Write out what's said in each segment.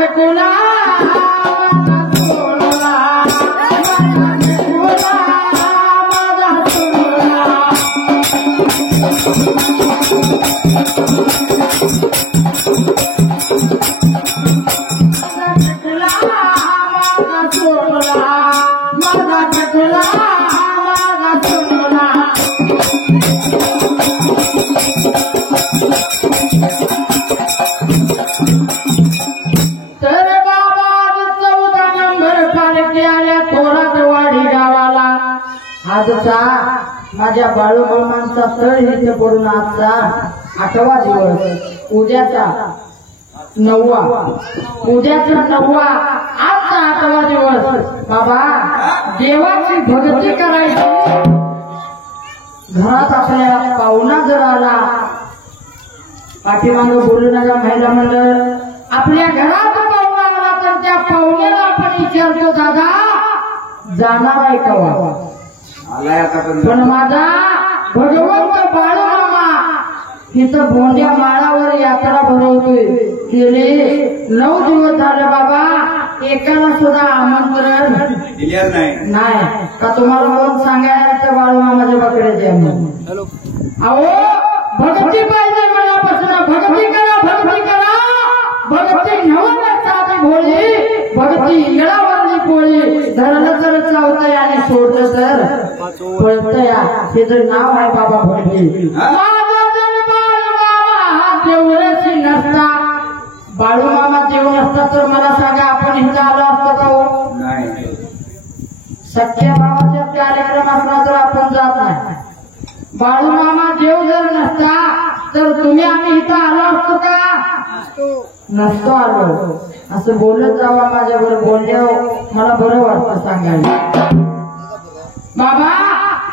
चकुला माझ्या बाळूमामांचा तळ इथे पडून आजचा 8वा दिवस उद्याचा 9वा आजचा 8वा दिवस बाबा देवाची भक्ती करायची घरात आपल्या पाहुणा जर आला पाठीमागं बोलू नका महिला मंडळ आपल्या घरात पाहुणा आला तर त्या पाहुण्याला आपण विचारतो दादा जाणार आहे का पण माझा भगवंत बाळूमामा तिथं भोंड्या माळावर यात्रा भरवतोय गेले 9 दिवस झाले बाबा एकाला सुद्धा आमंत्रण नाही का तुम्हाला कोण सांगायचं बाळूमामाच्या बकड्याचे अहो भक्ती पाहिजे मनापासून भक्ती करा भक्ती नवसाची भोळी भक्ती इळावरली पोळी धरलं तर चावतंय आणि सोडलं तर पळतंय हे तर नाव आहे बाबा भक्ती देवळाची नसता बाळूमामा देव नसता तर मला सांगा आपण इथं आलो असतो का हो नाही सख्या भावाचा कार्यक्रम असला तर आपण जात नाही बाळूमामा देव जर नसता तर तुम्ही आम्ही इथं आलो असतो का नसतो आलो असं बोलत जावा माझ्यावर बोलल्यावर मला बरं वाटतं सांगायला बाबा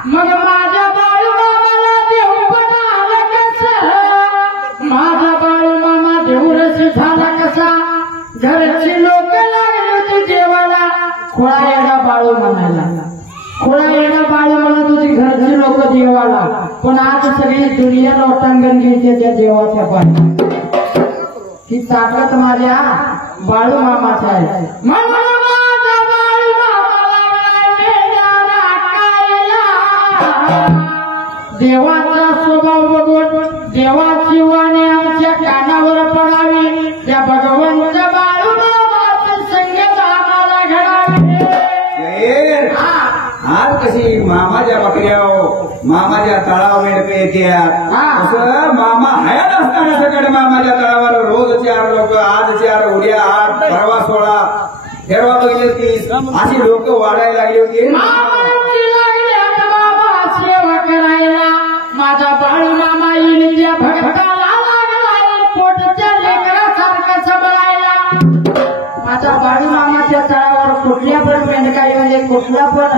मग माझ्या बाळूमामाला देव पण आलं कसं माझा बाळूमामा देवरशी झाला कसा घरची लोक लागली होती देवाला खोळा येडा बाळू म्हणायला खोळा येडा बाळू म्हणत होती घरची लोक देवाला पण आज सगळी दुनिया लोटांगण घ्यायची त्या देवाच्या पाणी ही ताकद माझ्या बाळूमामाची आहे देवाचा स्वभाव बघून देवाची वाणी आमच्या कानावर पडावी त्या भगवंत बाळूमामाचं संगीत आम्हाला घडावे आज कशी मामाच्या बकऱ्या मामाच्या तळावर मेंढके येतात असं मामा हयात असताना सगळं मामाच्या तळावर रोज 4 लोक आज 4 उद्या 8 परवा 16 फेरवा बघितली होती अशी लोक वाढायला लागली होती सेवा करायला माझा बाळूमामा येईल त्या भक्ताला पोटच्या लेकरासारखं सबळायला माझा बाळूमामाच्या तळावर कुठल्या पण मेंढका येऊन दे कुठला पण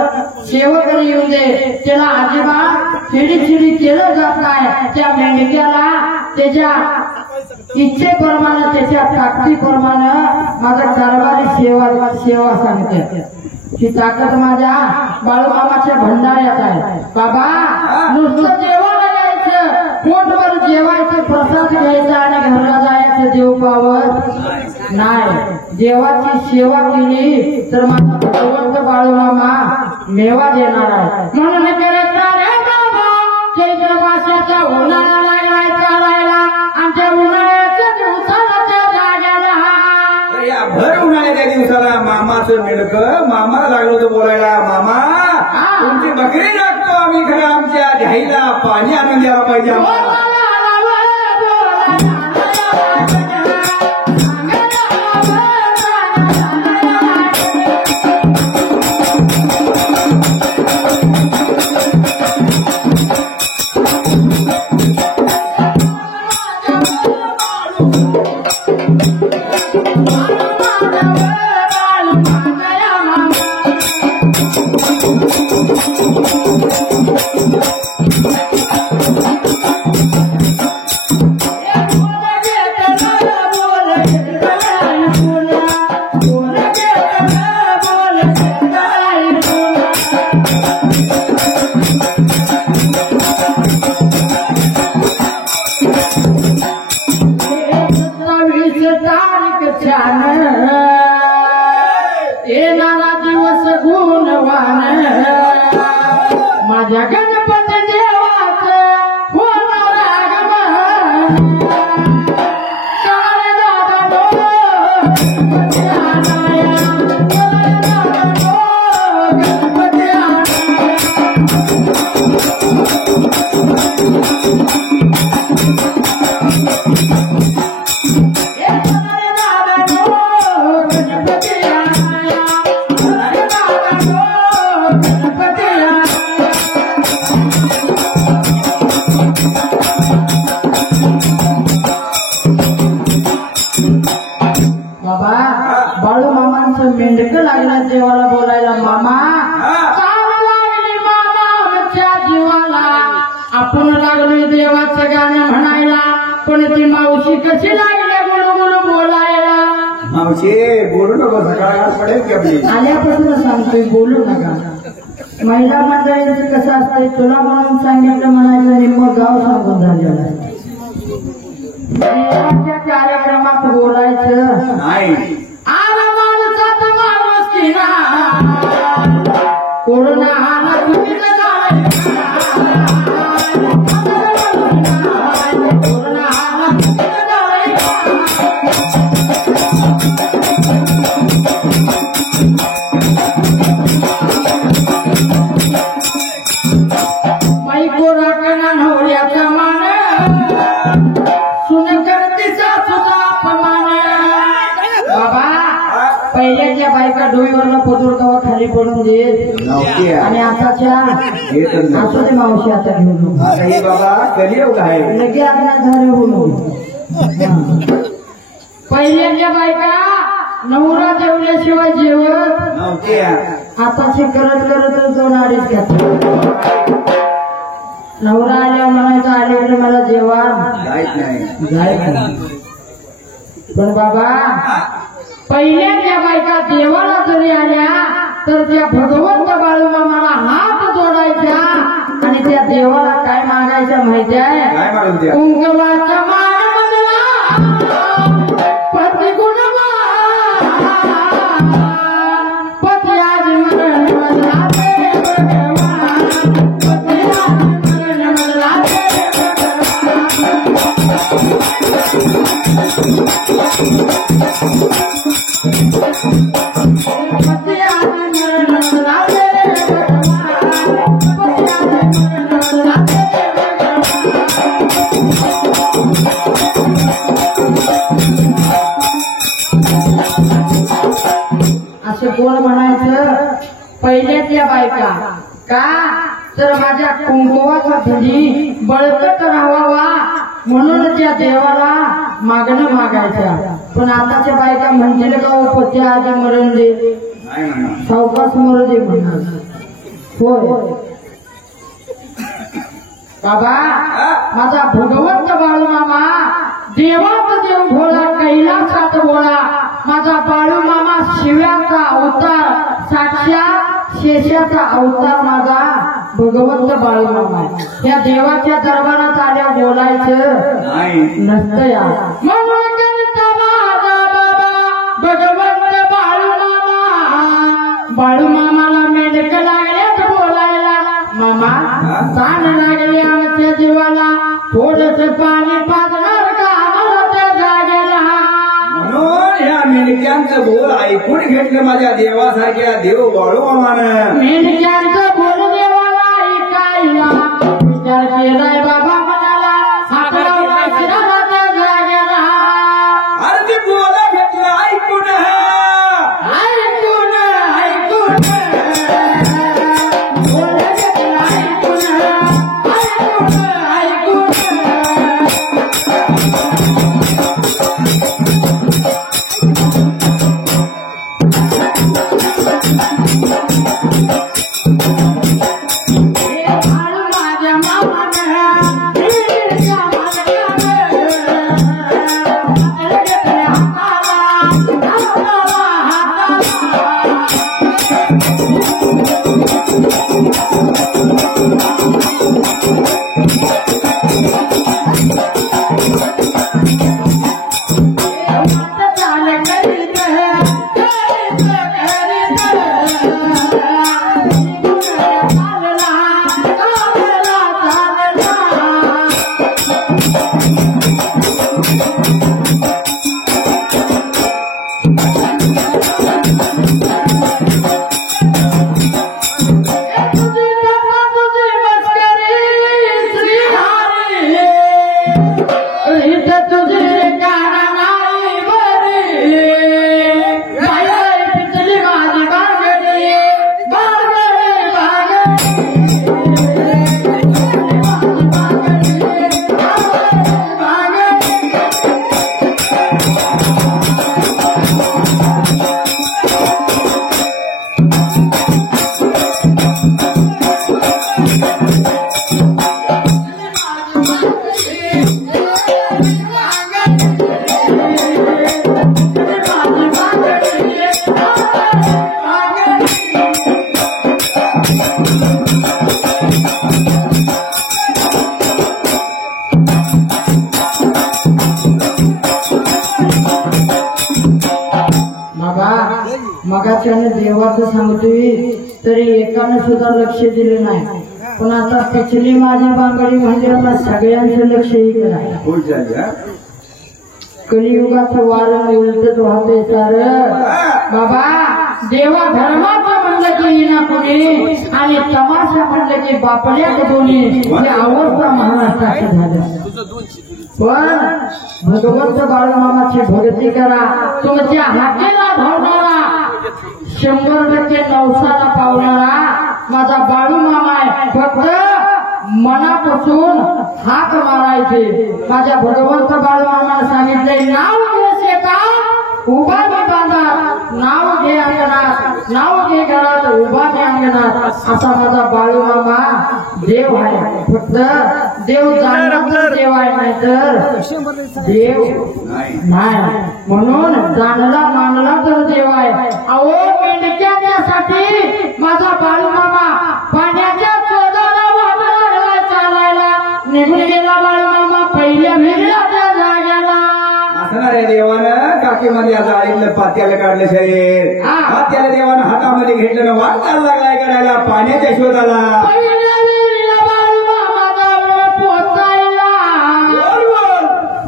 सेवक येऊन दे त्याला अजिबात चिडी केलं जात नाही त्या मेंढक्याला त्याच्या इच्छेप्रमाणे त्याच्या ताकदीप्रमाणे माझा कारभारी सेवा सांगते ही ताकद माझ्या बाळूमामाच्या भंडाऱ्यात आहे बाबा नुसतं जेवायला जायचं पोटभर जेवायचं प्रसाद घ्यायचा आणि घरला जायचं देव पावत नाही देवाची सेवा केली तर माझा भगवंत बाळूमामा मेवा देणार आहे म्हणून चैत्र मासाचा उन्हाळा लागलाय चालायला आमच्या उन्हाळ्याच्या दिवसाला त्या जाग्याला भर उन्हाळ्याच्या दिवसाला मामाचं मेढकं मामाला लागलो होतं बोलायला मामा तुमची बकरी लागतो आम्ही खरं आमच्या ध्याईला पाणी आणून द्यायला पाहिजे आम्हाला Thank you. तारीख छान येणारा दिवस गुणवान माझ्या गणपती देवाचं होणार आगमन बाबा बाळू मामांचं मेंढकं लागलं देवाला बोलायला मामा चाल लागली मामा आमच्या जीवाला आपण लागलोय देवाचं गाणं म्हणायला पण ती मावशी कशी लागली गुणगुण बोलायला मावशी बोलू नको सकाळ पडेल की आपली आल्यापासून सांगतोय बोलू नका महिला मंडळींचं कसं असतंय तुला म्हणून सांगितलं म्हणायचं आणि मग गाव सांगून झालेलं आहे देवाच्या कार्यक्रमात बोलायचं नाही आला माणसात माणूस कोरोना आला चुकीचं कोरोना आला बायको राखणा नवऱ्याचा मान सुन करतीचा तुझा अपमान बाबा पहिल्याच्या बायका डोईवरला पोतोड कवा खाली पडून देत आणि आताच्या असू दे मावशी आता घेऊन बाबा कलियोग आहे लगे आपल्या घरी बोलू पहिल्याच्या बायका नवरा जेवल्याशिवाय जेवत नव्हते आताचे करत करतच दोन अडीच घातले नवरा आल्या म्हणायचं आले मला जेवण नाही पण बाबा पहिल्या त्या बायका देवाला जरी आल्या तर त्या भगवंत बाळूमामाला हात जोडायच्या आणि त्या देवाला काय मागायचं माहिती आहे काय मागून द्या कुंकवाचा मान म्हणला पती गुणवा पती आज मरण म्हणला ते भगवान पती आज मरण म्हणला ते पती आज मरण म्हणला ते भगवान पती आज मरण म्हणला ते असं कोण म्हणायचं पहिल्यातल्या बायका का तर माझ्या कुंकुवाचा धडी बळकट राहावा म्हणून त्या देवाला मागणं मागायच्या पण आताच्या बायका म्हणतील का हो पती आधी मरण दे नाही म्हणा सावकाश मरू दे म्हणणार होय बाबा माझा भगवंत बाळूमामा देवाचा देव भोळा कैलासात भोळा माझा बाळूमामा शिव्याचा अवतार साक्षात शेषाचा अवतार माझा भगवंत बाळूमामा या देवाच्या दरबारात आल्या बोलायचं नाही नसतं या म्हणून जनता माझा बाबा भगवंत बाळूमामाला मेंढक लागल्यात बोलायला मामा ताण लागले आमच्या जीवाला थोडस पाणी पाजणार का आम्हाला त्या जागेला म्हणून ह्या मेंढक्यांचं बोल ऐकून घेतलं माझ्या देवासारख्या देव बाळूमामानं मेंढक्यांचं बोल देवाला ऐकायला विचार केलाय बाबा मनाला हाकलावला शिराला त्या जागेला अरे ते बोला घेतलं ऐकून ऐकून ऐकून बोल घेतलं ऐकून ऐकून माझ्या मामानं मगाच्याने देवाचं सांगतोय तरी एकाने सुद्धा लक्ष दिले नाही. पण आता पिछली माझी बांगडी म्हणजे आता सगळ्यांचं लक्ष इकडे आहे. कलियुगाचं वारं उलटच वाहते सार. बाबा देवा धर्माचं म्हणलं की येणा कोणी आणि तमाशा म्हणलं की बापड्यात दोन्ही ही अवस्था महाराष्ट्रात झाल्या. पण भगवंत बाळूमामाची भक्ती करा. तुमच्या हाकेला धावणारा 100% नवसाला पावणारा माझा बाळूमामा आहे. फक्त मनापासून हात मारायचे. माझ्या भगवंत बाळूमामाला सांगितले नाव घे शेतात उभा मी बांधात, नाव घे अंगणात, नाव घे घरात, उभा मी अंगणात. असा माझा बाळूमामा देव आहे. फक्त देव जाणणारा देव आहे नाही तर देव नाही. म्हणून जाणला मानला तर देव आहे. अहो मेंढक्यासाठी माझा बाळूमामा पाण्याच्या शोधाला वाटला चालायला निघून गेला. बाळूमामा पहिल्या वेगळ्या त्या जाग्याला असणार आहे. देवानं काकीमध्ये आता ऐकलं पात्याला काढलं शरीर. पात्याला देवानं हातामध्ये घेतलं वाट चालला लागलाय करायला पाण्याच्या शोधाला.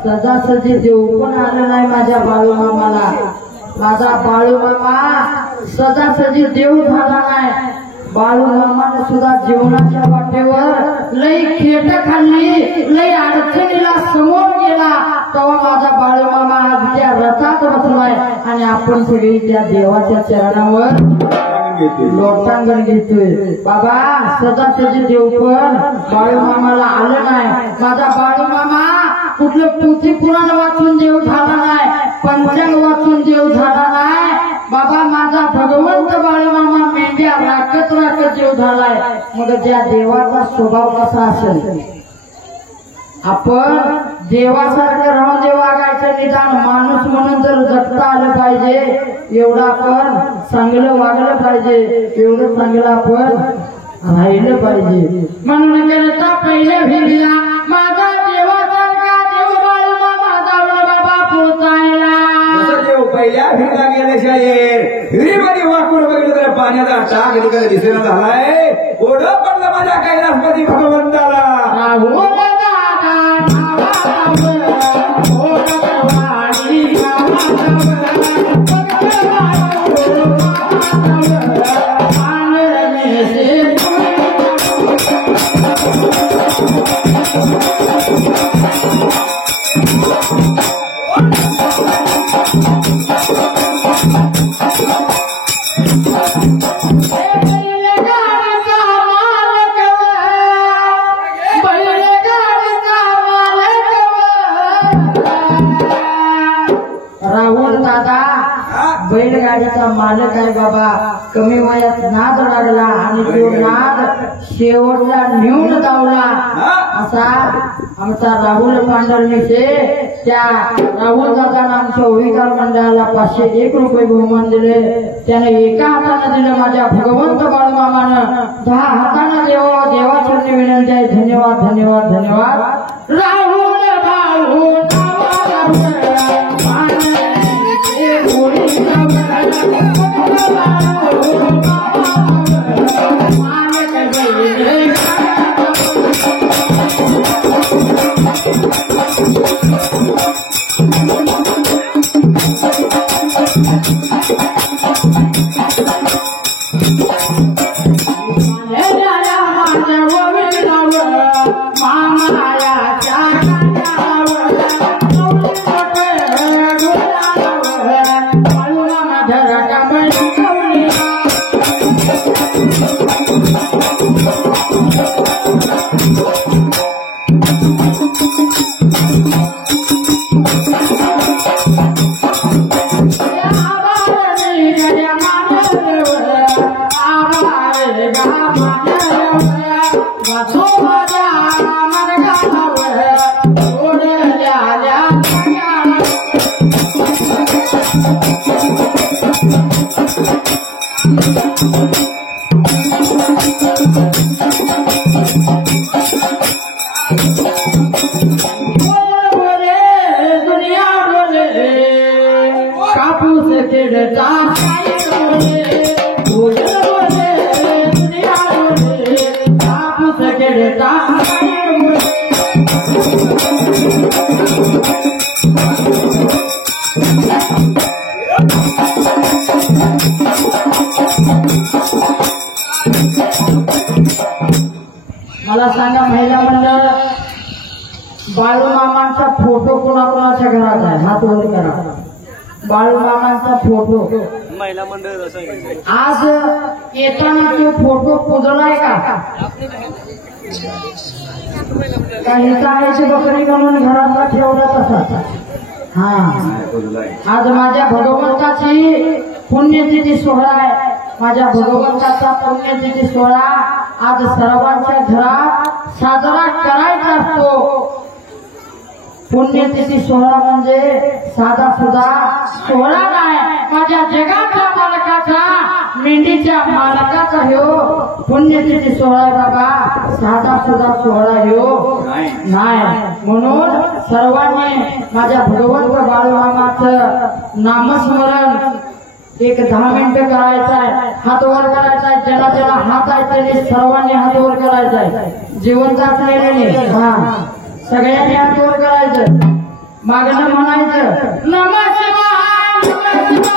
सजासजी देव पण आलं नाही माझ्या बाळूमामाला. माझा बाळूमामा सजासजी देव झाला नाही. बाळूमामाने सुद्धा जीवनाच्या वाटेवर लई खेट खाल्ली, लई अडचणीला समोर गेला. तेव्हा माझा बाळूमामा आज त्या रथात बसलाय आणि आपण सगळी त्या देवाच्या चरणावर लोटांगण घेतोय. बाबा सदासजी देव पण बाळूमामाला आलं नाही. माझा बाळूमामा कुठलं पोथी पुराण वाचून देव झाला नाही, पंचांग वाचून देव झाला नाही. बाबा माझा भगवंत बाळूमामा मेंढ्या राखत राखत देव झालाय. मग त्या देवाचा स्वभाव कसा असेल? आपण देवासारखं राहून देव वागायचं. निदान माणूस म्हणून जर जगता आलं पाहिजे एवढं आपण चांगलं वागलं पाहिजे, एवढं चांगलं आपण राहिलं पाहिजे. म्हणून करता पहिल्या भिडला माझा देवासारखा देव बाळूमामा दावला बाबा पोचायला. देव पहिल्या भिडला गेले शाहीर हिरीमध्ये वाकून बघितलं तर पाण्याचा टाक तिकडे दिसेना झालाय. ओढं पडलं माझ्या कैलासपती भगवंताला. बैलगाडीचा मालक आहे बाबा. कमी वयात नाद लागला आणि तो नाद शेवटला नेऊन धावला. असा आमचा राहुल पांढरनेचे त्या राहुल दादानं आमच्या ओविकार मंडळाला 501 रुपये बहुमान दिले. त्याने एका हाताने दिलं. माझ्या भगवंत बाळूमामानं 10 हाताने देवाचरणी विनंती आहे. धन्यवाद धन्यवाद धन्यवाद. राहुल भाऊ तेडता भोजन बोले दुनिया बोले कापूस तेडता मला सांगा महिला मंडळ बाळूमामांचा फोटो कोणाकोणाच्या घरात आहे हात वर करा बाळूमामांचा फोटो महिला मंडळ आज येताना तो फोटो पुजलाय का हिचा आईची बकरी म्हणून घरातला ठेवला तसा हा आज माझ्या भगवंताची पुण्यतिथी सोहळा आहे माझ्या भगवंताचा पुण्यतिथी सोहळा आज सर्वांच्या घरात साजरा करायचा असतो पुण्यतिथी सोहळा म्हणजे साधा सुद्धा सोहळा नाही माझ्या जगाच्या मालकाचा मेंढीच्या मालकाचा ह्यो पुण्यतिथी सोहळा बाबा साधा सुद्धा सोहळा ह्यो नाही म्हणून सर्वांनी माझ्या भगवंत बाळूमामाचं नामस्मरण एक 10 मिनिटं करायचं आहे हात वर करायचा आहे ज्याला ज्याला हात आहे त्यांनी सर्वांनी हात वर करायचा आहे जिवंत असलेल्याने हा सगळ्यांनी हात वर करायचं मागणं म्हणायचं नमः शिवाय नमः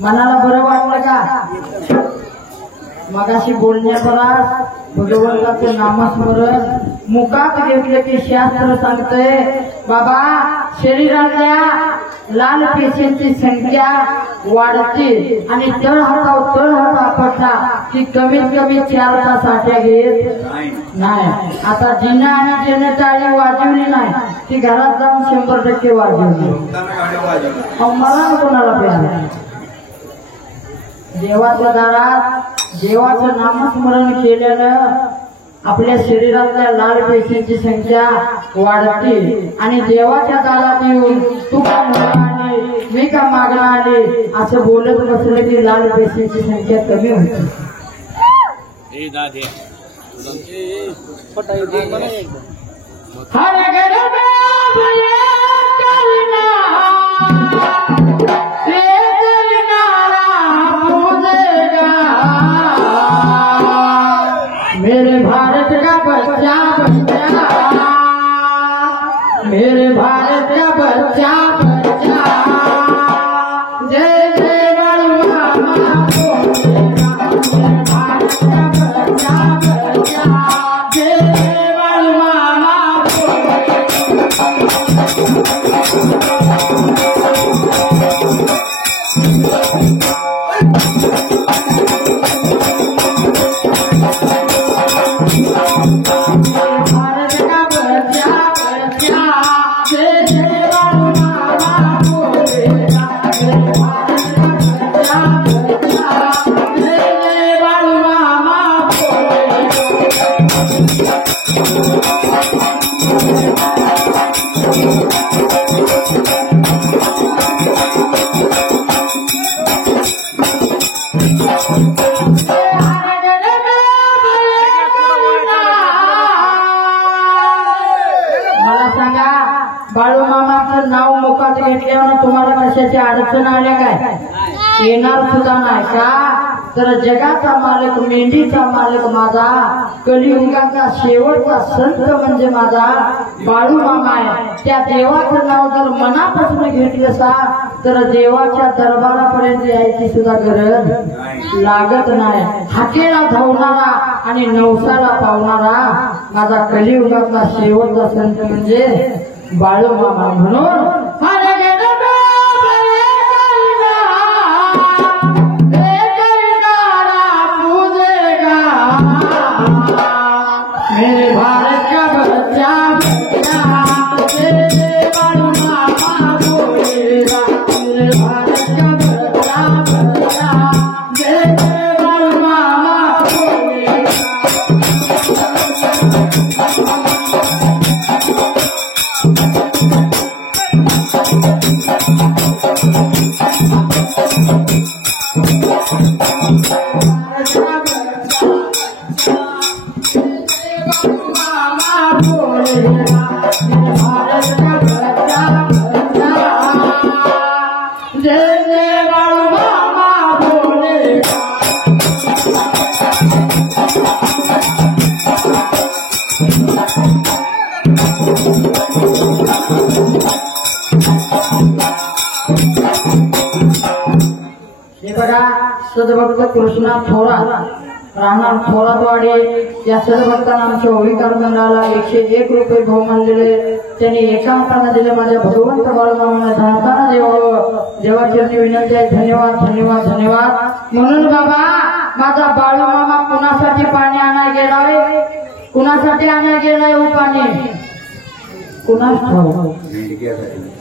मनाला बरं वाटलं का मगाशी बोलण्याचा भगवंताचं नामस्मरण मुखात घेतलं की शास्त्र सांगतंय बाबा शरीरातल्या लाल पेशींची संख्या वाढते आणि तळहात आपटला की कमीत कमी 4 तास आट्या घेत नाही आता जिना आणि ज्याने टाळी वाजवली नाही ती घरात जाऊन 100% वाजवली मला कोणाला प्यार देवाच्या दारात देवाचं नामस्मरण केल्यानं आपल्या शरीरातल्या लाल पेशींची संख्या वाढते आणि देवाच्या दारात येऊन तू का आली मी का मागणं आली असं बोलत बसलं की लाल पेशींची संख्या कमी होते हर घर में मेरे भारत का बच्चा बच्चा जय जय बाळू मामा बोलेगा। मेरे भारत का बच्चा बच्चा जय जय बाळू मामा भारत का बच्चा बच्चा जय जय बाळू मामा बोलेगा। मेरे भारत का बच्चा बच्चा जय जय बाळू मामा मला सांगा बाळू मामाचं नाव मुखात घेतल्यावर तुम्हाला कशाची अडचण आल्या काय? येणार सुद्धा नाही का? तर जगाचा मालक मेंढीचा मालक माझा कलियुगाचा शेवटचा संत म्हणजे माझा बाळू मामा आहे। त्या देवाचं नाव जर मनापासून घेतलं सा तर देवाच्या दरबारापर्यंत यायची सुद्धा गरज लागत नाही। हाकेला धावणारा आणि नवसाला पावणारा माझा कलियुगाचा शेवटचा संत म्हणजे बाळू मामा। म्हणून मेरे भारत का बच्चा बच्चा जय जय बाळू मामा बोलेगा। मेरे भारत का बच्चा बच्चा जय जय बाळू मामा बोलेगा। हे बघा सदभक्त कृष्णा थोरात राहणार थोरातवाडी या सदभक्तांना आमच्या ओविकार मंडळाला 101 रुपये बहुमान दिले। त्यांनी एका हाताने दिले माझ्या भगवंत बाळूमामाने धावताना देवाचरणी विनंती आहे। धन्यवाद धन्यवाद धन्यवाद। म्हणून बाबा माझा बाळूमामा कुणासाठी पाणी आणायला गेलाय? कुणासाठी आणायला गेलाय हो पाणी? कुणाच ठाऊक,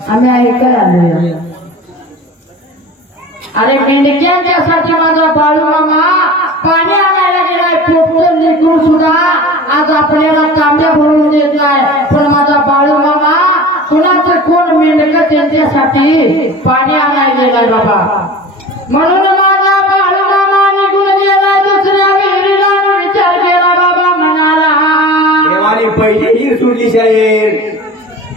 आम्ही ऐकायला आलोय। अरे मेंढक्यांच्यासाठी माझा बाळू मामा पाणी आणायला गेलाय। पोटचं लेकरू सुद्धा आज आपल्याला तांब्या भरून देत नाही, पण माझा बाळू मामा कुणाचं कोण मेंढक त्यांच्यासाठी पाणी आणायला गेलाय बाबा। म्हणून माझा बाळू मामा निघून गेलाय दुसऱ्या विहिरीला। विचार केला बाबा म्हणाला देवाने पहिली ही सुटली शाहीर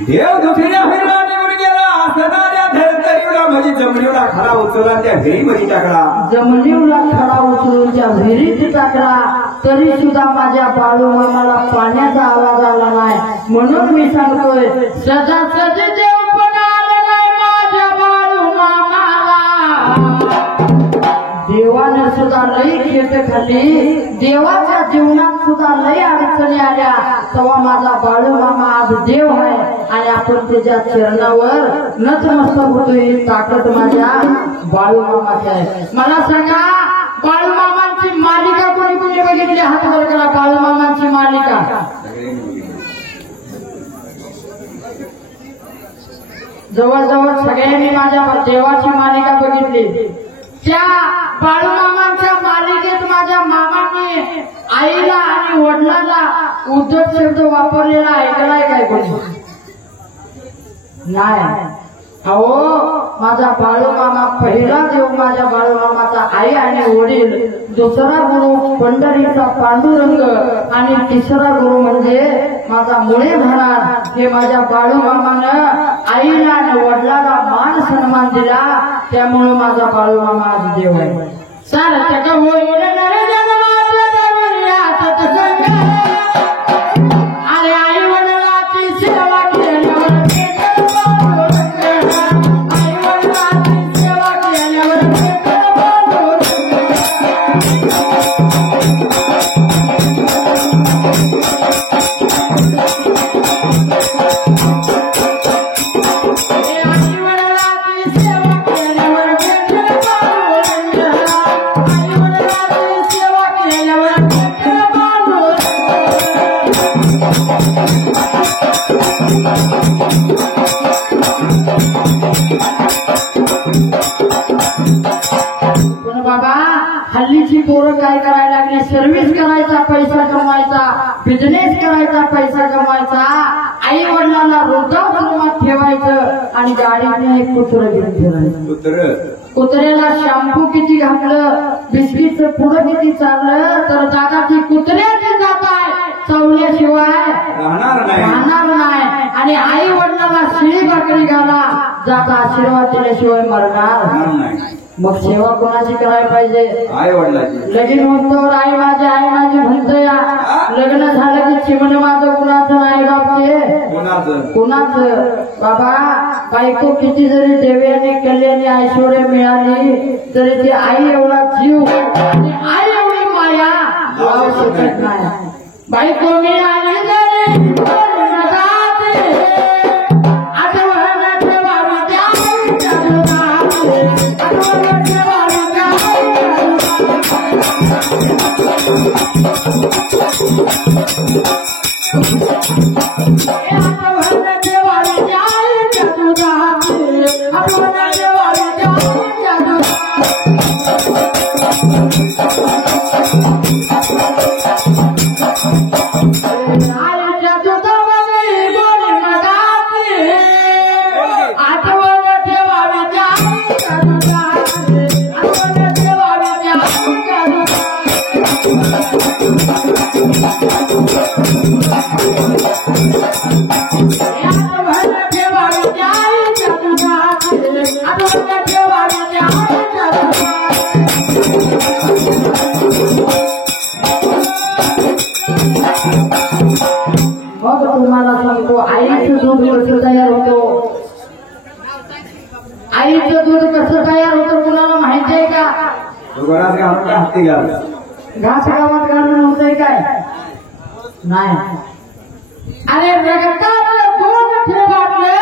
देव दुसऱ्या विहिरीला निघून गेला। असणाऱ्या धर्तरीला म्हणजे जमिनीला खरा उचलला त्या विहिरीमध्ये टाकला। जमिनीला खडा उचलून त्या विहिरीत टाकला तरी सुद्धा माझ्या बाळू मामाला पाण्याचा आवाज आला नाही। म्हणून मी सांगतोय सजासजी देव पण आला नाही माझ्या बाळू मामाला। देवाने सुद्धा लई खेट खाल्ली, देवाच्या जीवनात सुद्धा लई अडचणी आल्या, तेव्हा माझा बाळू मामा आज देव आहे आणि आपण त्याच्या चरणावर नतमस्तक होतो। ही ताकद माझ्या बाळू मामाची आहे। मला सांगा बाळू मामांची मालिका कोणी कोणी बघितली? हात वर करा। बाळू मामांची मालिका जवळजवळ सगळ्यांनी माझ्या देवाची मालिका बघितली। त्या बाळू मामांच्या मालिकेत माझ्या मामाने आईला आणि वडिलांना उद्धट शब्द वापरलेला ऐकलाय काय कोणी? नाही। अहो माझा बाळू मामा पहिला देव माझ्या बाळू मामाचा आई आणि वडील, दुसरा गुरु पंढरीचा पांडुरंग आणि तिसरा गुरु म्हणजे माझा मुळे म्हणाल। हे माझ्या बाळू मामानं आईला आणि वडिलाला मान सन्मान दिला, त्यामुळे माझा बाळू मामा आज देव आहे। सारथ्या होईल अरे आई वडिलाची सेवा केल्यावर हल्लीची पोरं काय करायला लागली, सर्व्हिस करायचा पैसा कमवायचा, बिझनेस करायचा पैसा कमवायचा, आई वडिलांना वृद्धाश्रमात ठेवायचं आणि गाडीने एक कुत्र घेऊन फिरायचं. कुत्र्याला शॅम्पू किती घातलं, बिस्किटचं पुढं किती चाललं तर दादा ती कुत्र्याची जात आहे, चवल्याशिवाय राहणार नाही. आणि आई वडिलांना शिळी भाकरी घाला, जाता आशीर्वाद दिल्याशिवाय मरणार नाही. मग सेवा कोणाची करायला पाहिजे, आई वडिलाची. लगीन होतो आई माझी म्हणतो या, लग्न झालं की चिमण माझं कुणाचं नाही बापचे कुणाचं. बाबा बायको किती जरी देव्याने कल्याणी ऐश्वर्य मिळाली तरी ती आई एवढा जीव आणि आई एवढी माया लावू शकत नाही. बायको मिळाली मग तुम्हाला सांगतो आईचं दूध कसं तयार होतो, आईचं दूध कसं तयार होतं कुणाला माहिती आहे का? घास गावात घालून होतंय काय नाही. अरे रगताचं दूध ठेवाटलं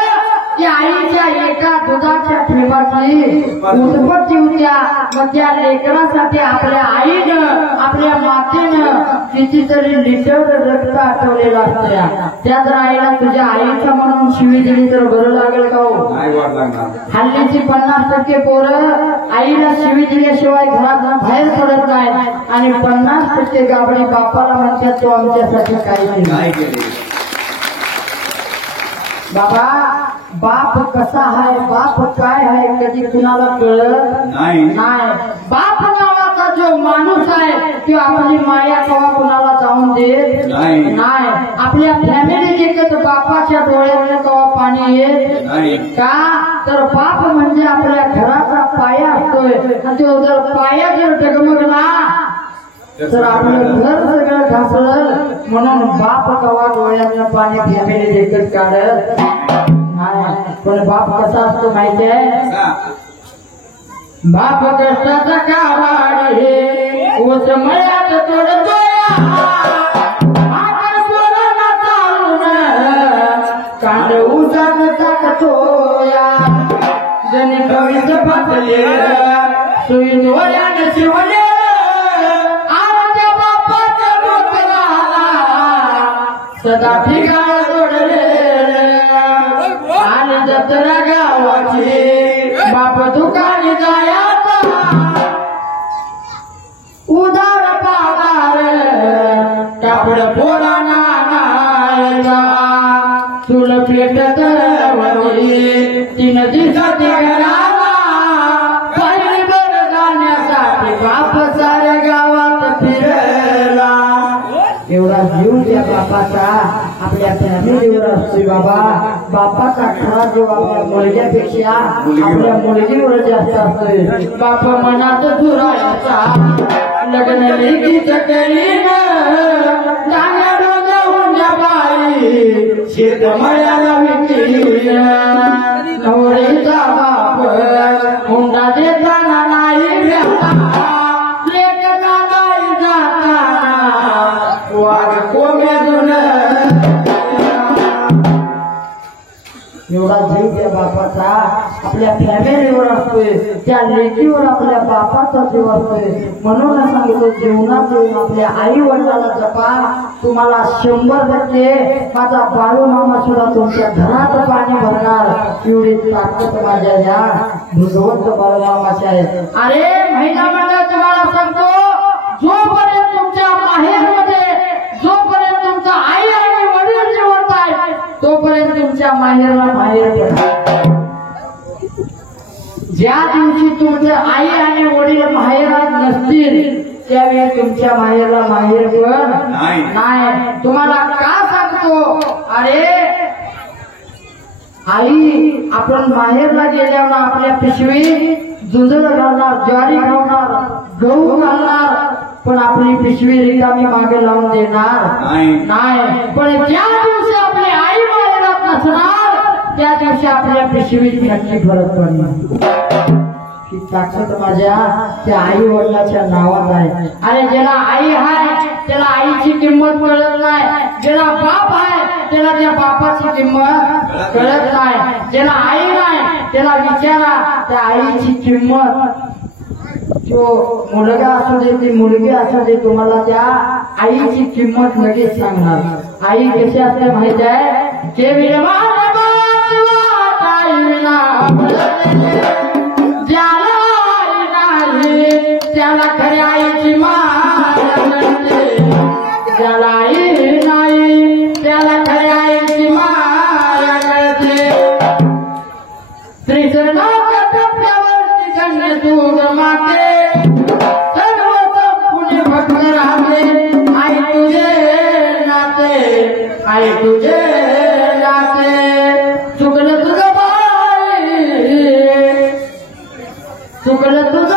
की आईच्या एका दुधाच्या ठेवाची उत्पत्ती होत्या. मग त्या लेकरासाठी आपल्या आईनं आपल्या मातेनं कितीतरी लिटर रक्त आठवलेलं असतं. त्या जर आईला तुझ्या आईचा म्हणून शिवी दिली तर बरं लागेल का हो? हल्लीची 50% पोरं आईला शिवी दिल्याशिवाय घरात बाहेर पडत नाही आणि 50% गाबडी बापाला म्हणतात तो आमच्यासाठी काही केलं. बाबा बाप कसा आहे, बाप काय आहे कधी कुणाला कळत नाही. बाप नावाचा जो माणूस आहे तो आपली माया कवा कुणाला जाऊन देत नाही. आपल्या फॅमिली देखत बापाच्या डोळ्याने कवा पाणी येत नाही का? तर बाप म्हणजे आपल्या घराचा पाया असतोय आणि तो जर पाया जर डगमगला तर आपलं घर सगळं घासलं. म्हणून बाप कवा डोळ्यानं पाणी फॅमिली देखत काढत नाही. पण बाप कसा असतो माहिती आहे? बाप कष्टाचा कावाड हे ऊस मळ्यात तोडतोया, कांड ऊसात टाकतोया, जणी कवीच फाटले सुई डोळ्याने शिवले, आमच्या बापाच्या डोक्याला सदा ठिकाण जोडले. आणि जत्रा गावाची बाप दुकानी जायाचा, उदार पागार कापड पोळा नानायचा, चूल पेटत वरवली 3 दिवसाची घराला, पहिली बर जाण्यासाठी बाप साऱ्या गावात फिरला. एवढा जीव त्या बापाचा आपल्या फॅमिलीवर असतोय. बाबा बापाचा खरा जीव आपल्या मुलग्यापेक्षा आपल्या मुलगीवर जास्त असतोय. बाप मनात धुरायचा लग्न लेकीच करीन, डाव्या डोळ्याहून बाई शेत मळ्याला विकीन, नवरीचा बाप हुंडा देताना नाही भेटा, लेकना नाही जाता वाघ कोंबड्यातून. एवढा जीव त्या बापाचा आपल्या फॅमिलीवर असतोय, त्या लेकीवर आपल्या बापाचा जीव असतोय. म्हणून सांगतो जीवनात येऊन आपल्या आई वडिलाला जपा. तुम्हाला 100% माझा बाळू मामा सुद्धा तुमच्या घरात पाणी भरणार एवढी ताकद माझ्या या भगवंत बाळू मामाची आहे. अरे महिला मंडळ तुम्हाला सांगतो जोपर्यंत तुमच्या माहेरमध्ये जोपर्यंत तुमचा आई आणि वडील जिवंत आहे तोपर्यंत तुमच्या माहेरला माहेर पडा. ज्या दिवशी तुमच्या आई आणि वडील माहेरात नसतील त्यावेळी तुमच्या माहेरला माहेर पण नाही. तुम्हाला का सांगतो, अरे आई आपण माहेरला गेल्यावर आपल्या पिशवीत जुंजळ घालणार, ज्वारी घालणार, गहू घालणार, पण आपली पिशवी रिकामी मागे लावून देणार नाही. पण ज्या दिवशी आपली आई माहेरात नसणार त्या दिवशी आपल्या पिशवीत नक्की फरक पडणार. ही ताकद माझ्या त्या आई वडिलाच्या नावात आहे. अरे ज्याला आई आहे त्याला आईची किंमत कळत नाही, ज्याला बाप आहे त्याला त्या बापाची किंमत कळत नाही. ज्याला आई नाही त्याला विचारा त्या आईची किंमत. जो मुलगा असू दे ती मुलगी असू दे तुम्हाला त्या आईची किंमत लगेच सांगणार. आई कशी असते माहिती आहे, के ज्याला त्याला खऱ्या आईची माया मिळते, ज्याला आई नाही त्याला खऱ्या आईची माया मिळते. त्रिजनाच्या टप्प्यावरती जन्म दूर माते सर्व पुणे भक्त राहते. आई तुझे नाते, आई तुझे नाते, चुकलं तुझं बाई, चुकलं तुझं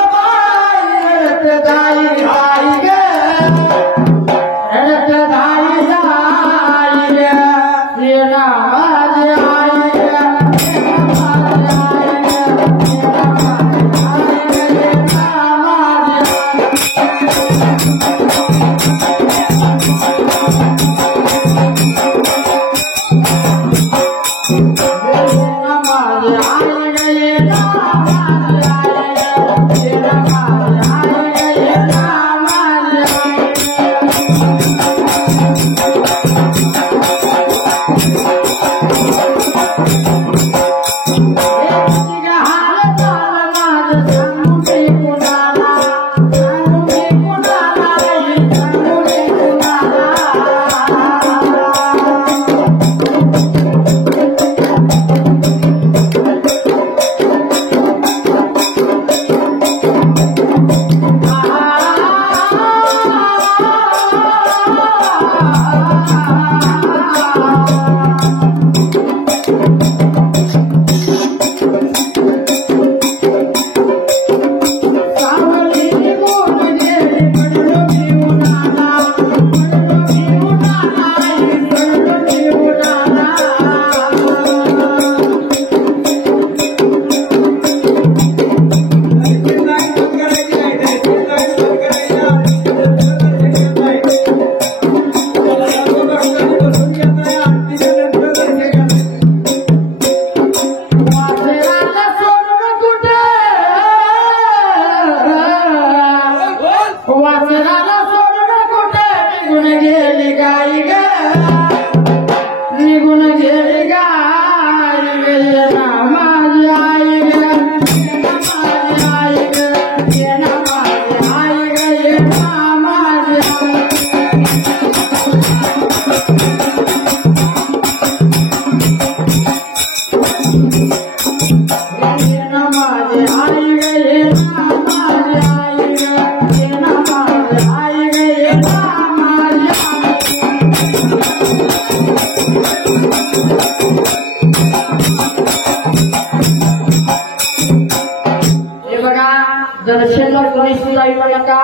दर्शनला कोणी सुद्धा येऊ नका.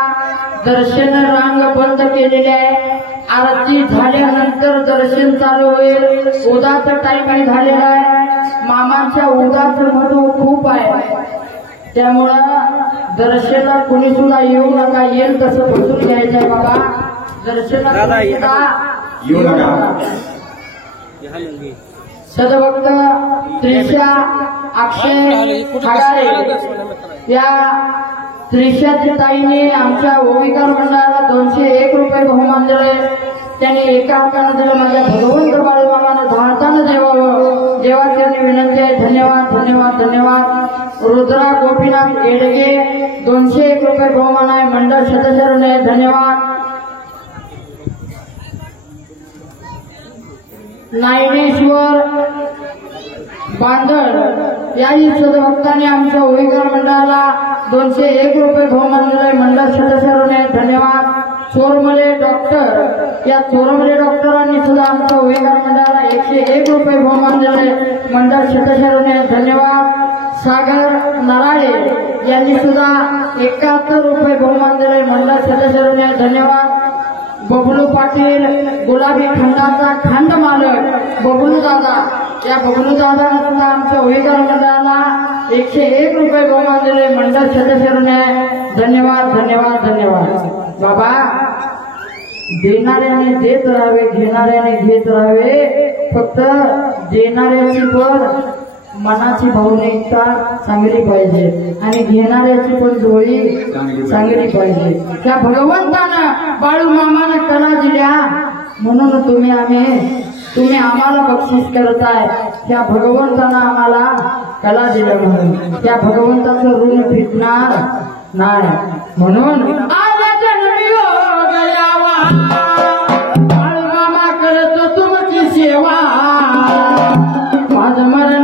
दर्शन रांग बंद केलेले आहे. आरती झाल्यानंतर दर्शन चालू होईल. उदाचं टाइम झालेला आहे. मामांच्या उदाचं महत्व खूप आहे, त्यामुळं दर्शनला कोणी सुद्धा येऊ नका. येईल तसं बसून घ्यायचं आहे बाबा. दर्शनाला येऊ नका. सदभक्त त्रिशा अक्षय खगारे या त्रिशाची ताईने आमच्या ओविकार मंडळाला 201 रुपये बहुमान दिले. त्यांनी एका हातानं दिलं. माझ्या भगवंत बाळूमामानं 10 हातानं देवावं. देवाची विनंती आहे. धन्यवाद धन्यवाद धन्यवाद. रुद्रा गोपीनाथ येडगे 201 रुपये बहुमान आहे मंडळ सदस्यांना धन्यवाद. नायनेश्वर बांदळ याही सदभक्तांनी आमच्या ओळीकर मंडळाला 201 रुपये बहुमान दिले मंडळ सदस्यांना धन्यवाद. चोरमले डॉक्टर या चोरमले डॉक्टरांनी सुद्धा आमच्या ओळीकर मंडळाला 101 रुपये बहुमान दिले मंडळ सदस्यांना धन्यवाद. सागर नराळे यांनी सुद्धा 71 रुपये बहुमान दिले मंडळ सदस्यांना धन्यवाद. बबलू पाटील गुलाबी खंडाचा खंड मालक बबलू दादा या बबलू दादाने सुद्धा आमच्या ओळीकर मंडळाला 101 रुपये बहुमान दिले मंडळ सदस्यांना धन्यवाद धन्यवाद धन्यवाद. बाबा देणाऱ्याने देत राहावे घेणाऱ्याने घेत राहावे फक्त देणाऱ्याची पण मनाची भावनिकता चांगली पाहिजे आणि घेणाऱ्याची पण जोडी चांगली पाहिजे. त्या भगवंतानं बाळू मामानं कला दिल्या म्हणून तुम्ही आम्हाला बक्षीस करताय. त्या भगवंतानं आम्हाला कला दिल्या म्हणून त्या भगवंताचं ऋण फिटणार नाही. म्हणून बाळू मामा करतो तुमची सेवा माझं मरण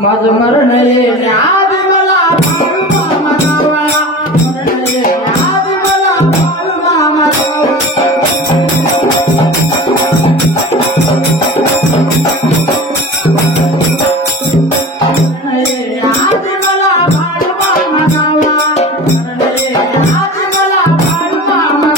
माझं मरण आधी मला बाळू मामा गावा आधी मला बाळू मामा आधी मला बाळू मामा गावा आधी मला बाळू मामा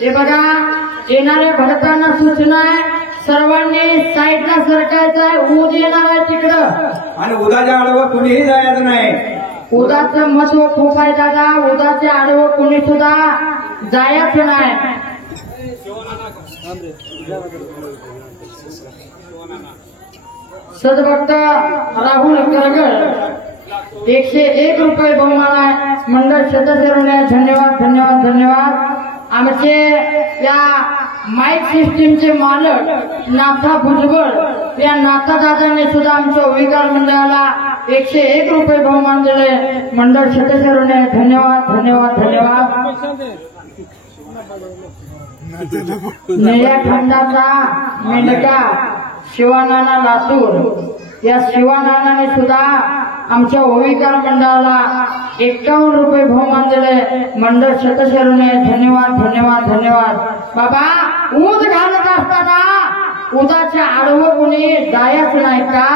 हे बघा येणाऱ्या भक्तांना सूचना आहे सर्वांनी साईडला सरकायचं आहे. ऊद येणार आहे तिकडं आणि उदाच्या आडवं कुणीही जायचं नाही. उदाचं महत्व खूप आहे दादा. उदाच्या आडवं कुणी सुद्धा जायचं नाही. सद्भक्त राहुल करगळ 101 रुपये बहुमान आहे मंडळ सदस्यांना धन्यवाद धन्यवाद धन्यवाद. आमचे या माईक सिस्टीमचे मालक नाथा भुजबळ या नाथा दादांनी सुद्धा आमच्या ओविकार मंडळाला 101 रुपये बहुमान दिले मंडळ सदस्यांना धन्यवाद धन्यवाद धन्यवाद. निळ्या खंडाचा मेंढका शिवानाना लातूर या शिवानानाने सुद्धा आमच्या ओविकार मंडळाला 51 रुपये बहुमान दिले मंडळ सदस्यांना धन्यवाद धन्यवाद धन्यवाद. बाबा ऊस घालत असताना उदाच्या आडवं कुणी जायच नाही का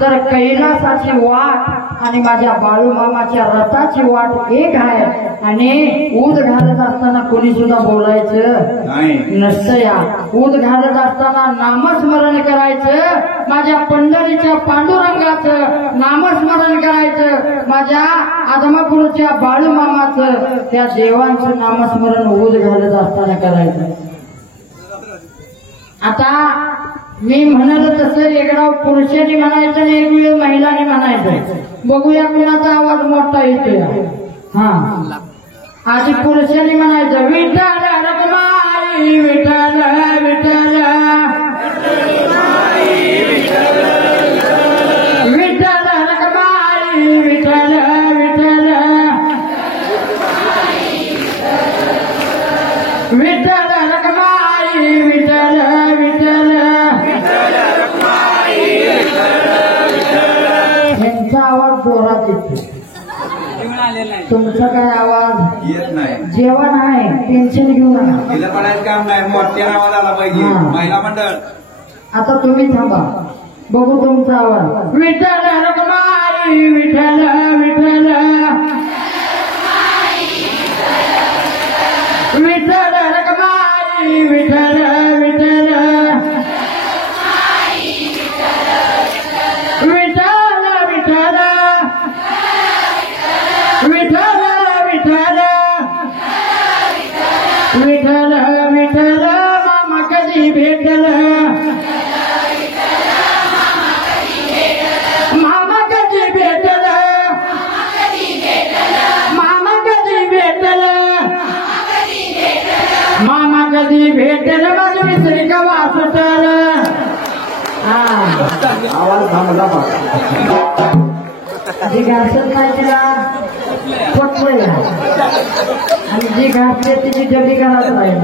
तर कैलासाची वाट आणि माझ्या बाळूमामाच्या रथाची वाट एक आहे आणि ऊस घालत असताना कोणी सुद्धा बोलायचं नसतं. या ऊस घालत असताना नामस्मरण करायचं माझ्या पंढरीच्या पांडुरंगाचं नामस्मरण करायचं माझ्या आदमापूरच्या बाळूमामाचं त्या देवांचं नामस्मरण ऊस घालत असताना करायचं. आता मी म्हणाल तसं एकडाव पुरुषांनी म्हणायचं आणि एक वेळ महिलांनी म्हणायचं. बघूया कुणाचा आवाज मोठा येतोय. हा आधी पुरुषांनी म्हणायचं विठ्ठल रखमाई विठ्ठल विठ्ठल विठ्ठल रखमाई विठ्ठल विठ्ठल विठ्ठल रखमाई विठ्ठल विठ्ठल. ह्यांचा आवाज जोरात येतो तुमचा काय आवाज येत नाही. जेवण आहे टेन्शन घेऊ नका. तिला पडायचं काम नाही मोठ्या आवाज आला पाहिजे महिला मंडळ. आता तुम्ही थांबा बघू तुमचा आवाज. विठ्ठल रखमाई विठ्ठल विठ्ठल विठ्ठल रखमाई विठ्ठल विठ्ठल विठ्ठल विठ्ठल विठ्ठल विठ्ठल विठ्ठल विठ्ठल. मामा कधी भेटल मामा कधी भेटल मामा कधी भेटल मामा कधी भेटल माझं विसरी का वासटल. आवाज थांबला जी घासत नाही तिला पटवय आणि जी घासते तिची डबी घरात राहील.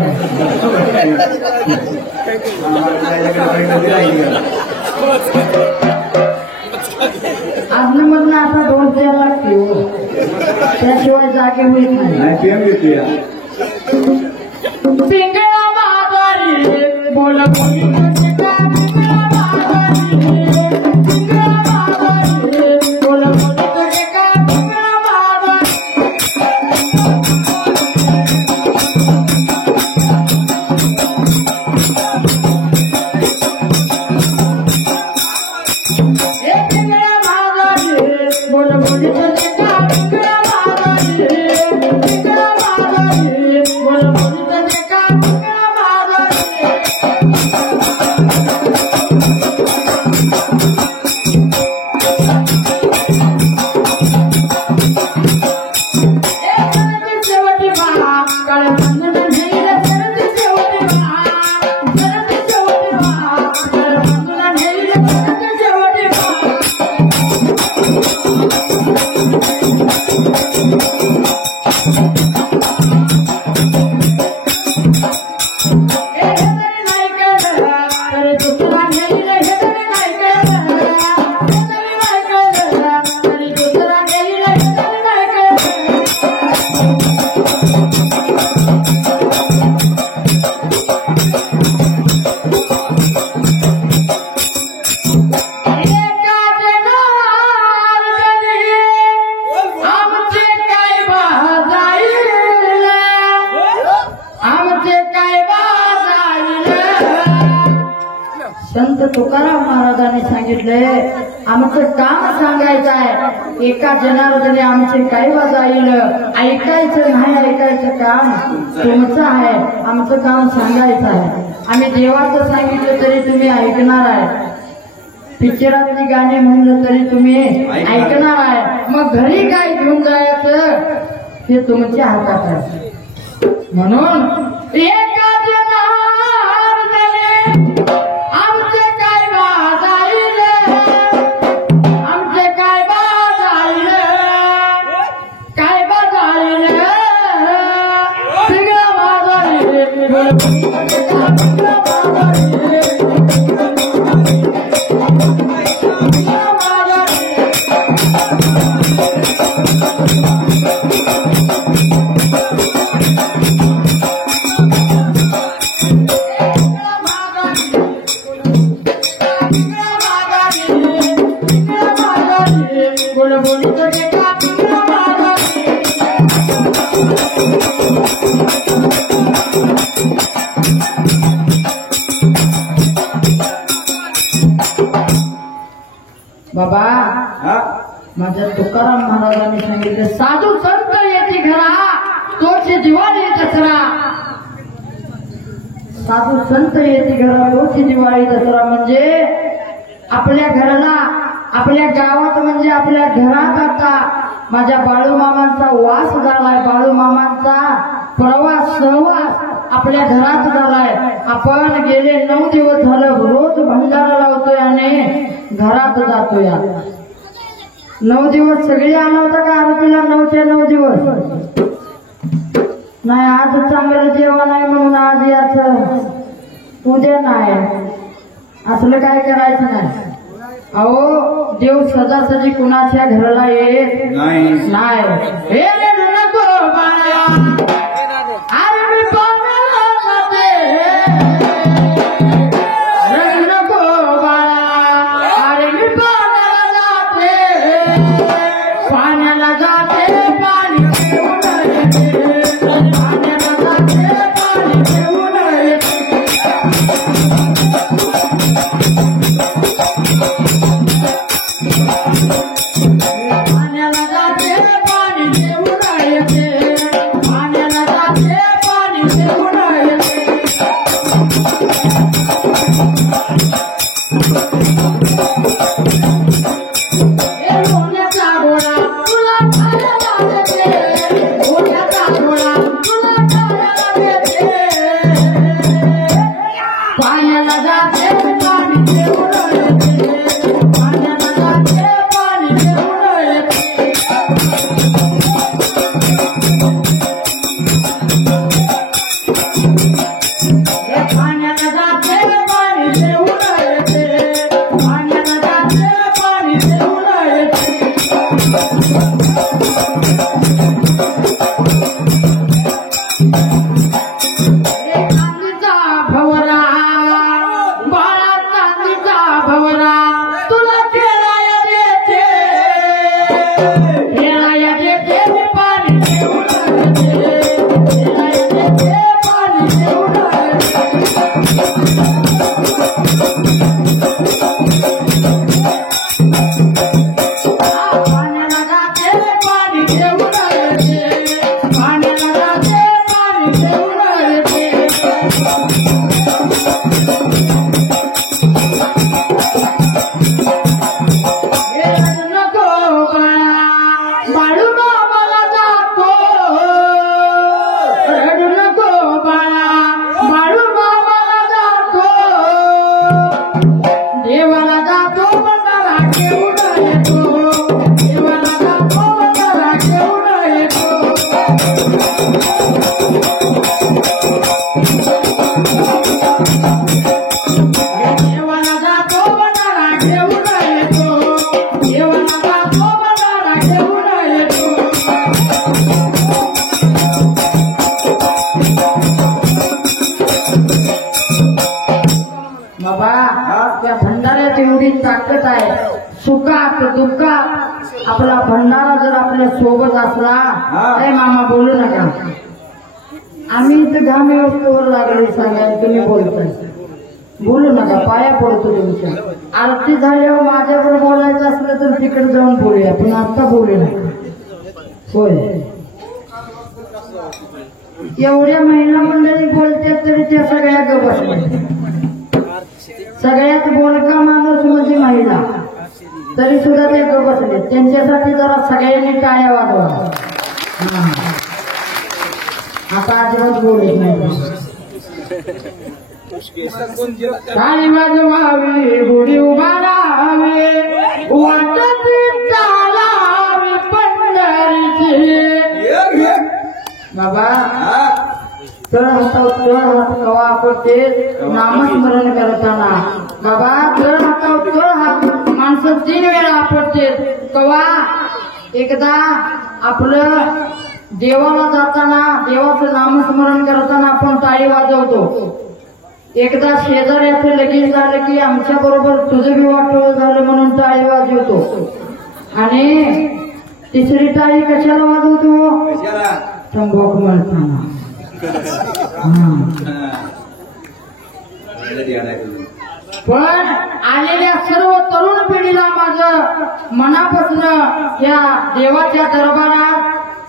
आजमधून आता 2 द्यायला लागते त्याशिवाय जागे होईल नाही. पिंगळा माघारी बोल संत तुकाराम महाराजांनी सांगितले आमचं काम सांगायचं आहे. एका जनार्दने आमचे काय जाईल ऐकायचं नाही ऐकायचं काम तुमचं आहे. आमचं काम सांगायचं आहे. आम्ही देवाचं सांगितलं तरी तुम्ही ऐकणार आहे. पिक्चरातली गाणी म्हणलं तरी तुम्ही ऐकणार आहे. मग घरी काय घेऊन जायचं हे तुमच्या हातात आहे. म्हणून एका जनार्दने आमचे काय बाजाईले, आमचे काय बाजाईले, काय बाजाईले, सगळं बाजाईले, बाबा माझ्या तुकाराम महाराजांनी सांगितलं साधू संत येते घरा तोची दिवाळी दसरा. साधू संत येते घरा तोची दिवाळी दसरा म्हणजे आपल्या घराला आपल्या गावात म्हणजे आपल्या घरात आता माझ्या बाळूमामांचा वास झालाय. बाळूमामांचा प्रवास सहवास आपल्या घरात झालाय. आपण गेले 9 दिवस झालं रोज भंडारा लावतोय आणि घरात जातोय. 9 दिवस सगळे आला होता का आरतीला? 9चे 9 दिवस नाही. आज चांगलं जेवण आहे म्हणून आज याचं उद्या नाही असलं काय करायचं नाही. अहो देव सदासजी कुणाच्या घराला येत नाही. हे नको बाळा अरे मी पाण्याला जाते, नको बाळा अरे मी पाण्याला जाते, पाण्याला जाते पाणी घेऊन येते, पाण्याला जाते पाणी घेऊन येते. पाण्याला जाते पाणी घेऊन येते, पाण्याला जाते पाणी घेऊन येते. लोण्याचा गोळा तुला खायला देते, लोण्याचा गोळा तुला खायला देते, पाण्याला जाते पाणी घेऊन येते, पाण्याला जाते पाणी घेऊन येते. पाण्याला जाते पाणी घेऊन येते, पाण्याला जाते पाणी घेऊन येते. चांदीचा भवरा बाळा चांदीचा भवरा तुला खेळाया देते, खेळाया देते पाणी घेऊन येते, खेळाया देते पाणी घेऊन पाण्याला जाते पाणी घेऊन येते, पाण्याला जाते पाणी घेऊन येते. नको बाळा बाळू मामाला जातो, रडू नको बाळा बाळू मामाला जातो, देवाला जातो बंधारा घेऊन येतो, देवाला जातो बंधारा घेऊन येतो. देवाला जातो बंधारा घेऊन येतो, देवाला जातो बंधारा घेऊन येतो. बाबा त्या भंडाऱ्यात एवढी ताकद आहे. सुखात दुःखात आपला भंडारा जर आपल्या सोबत असला अरे मामा बोलू नका. आम्ही इथं घामी वस्तूवर लागले सांगायला तुम्ही बोलताय. बोलू नका पाया पडतो तुमच्या. आरती झाल्यावर माझ्यावर बोलायचं असलं तर तिकडे जाऊन बोलूया पण आता बोलू नका. होय एवढ्या महिला मंडळी बोलतात तरी त्या सगळ्या गप्प बसल्या. सगळ्यात बोलका माणूस म्हणजे महिला, तरी सुद्धा ते बसले. त्यांच्यासाठी जरा सगळ्यांनी टाळ्या वाजवा. आता अजिबात बोलत नाही. टाळी वाजवावी, गुढी उभारावी, वाटत चालावी पंढरीची. बाबा तळ हात कवा आपटे नामस्मरण करताना. बाबा तळ हात माणसं 3 वेळा आपटते. कवा एकदा आपलं देवाला जाताना, देवाचं नामस्मरण करताना आपण टाळी वाजवतो. एकदा शेजाऱ्याचं लगीन झालं की आमच्या बरोबर तुझं बी वाटोळं झालं म्हणून टाळी वाजवतो. आणि तिसरी टाळी कशाला वाजवतो? तंबाखू म्हणताना. पण आलेल्या सर्व तरुण पिढीला माझं मनापासून या देवाच्या दरबारात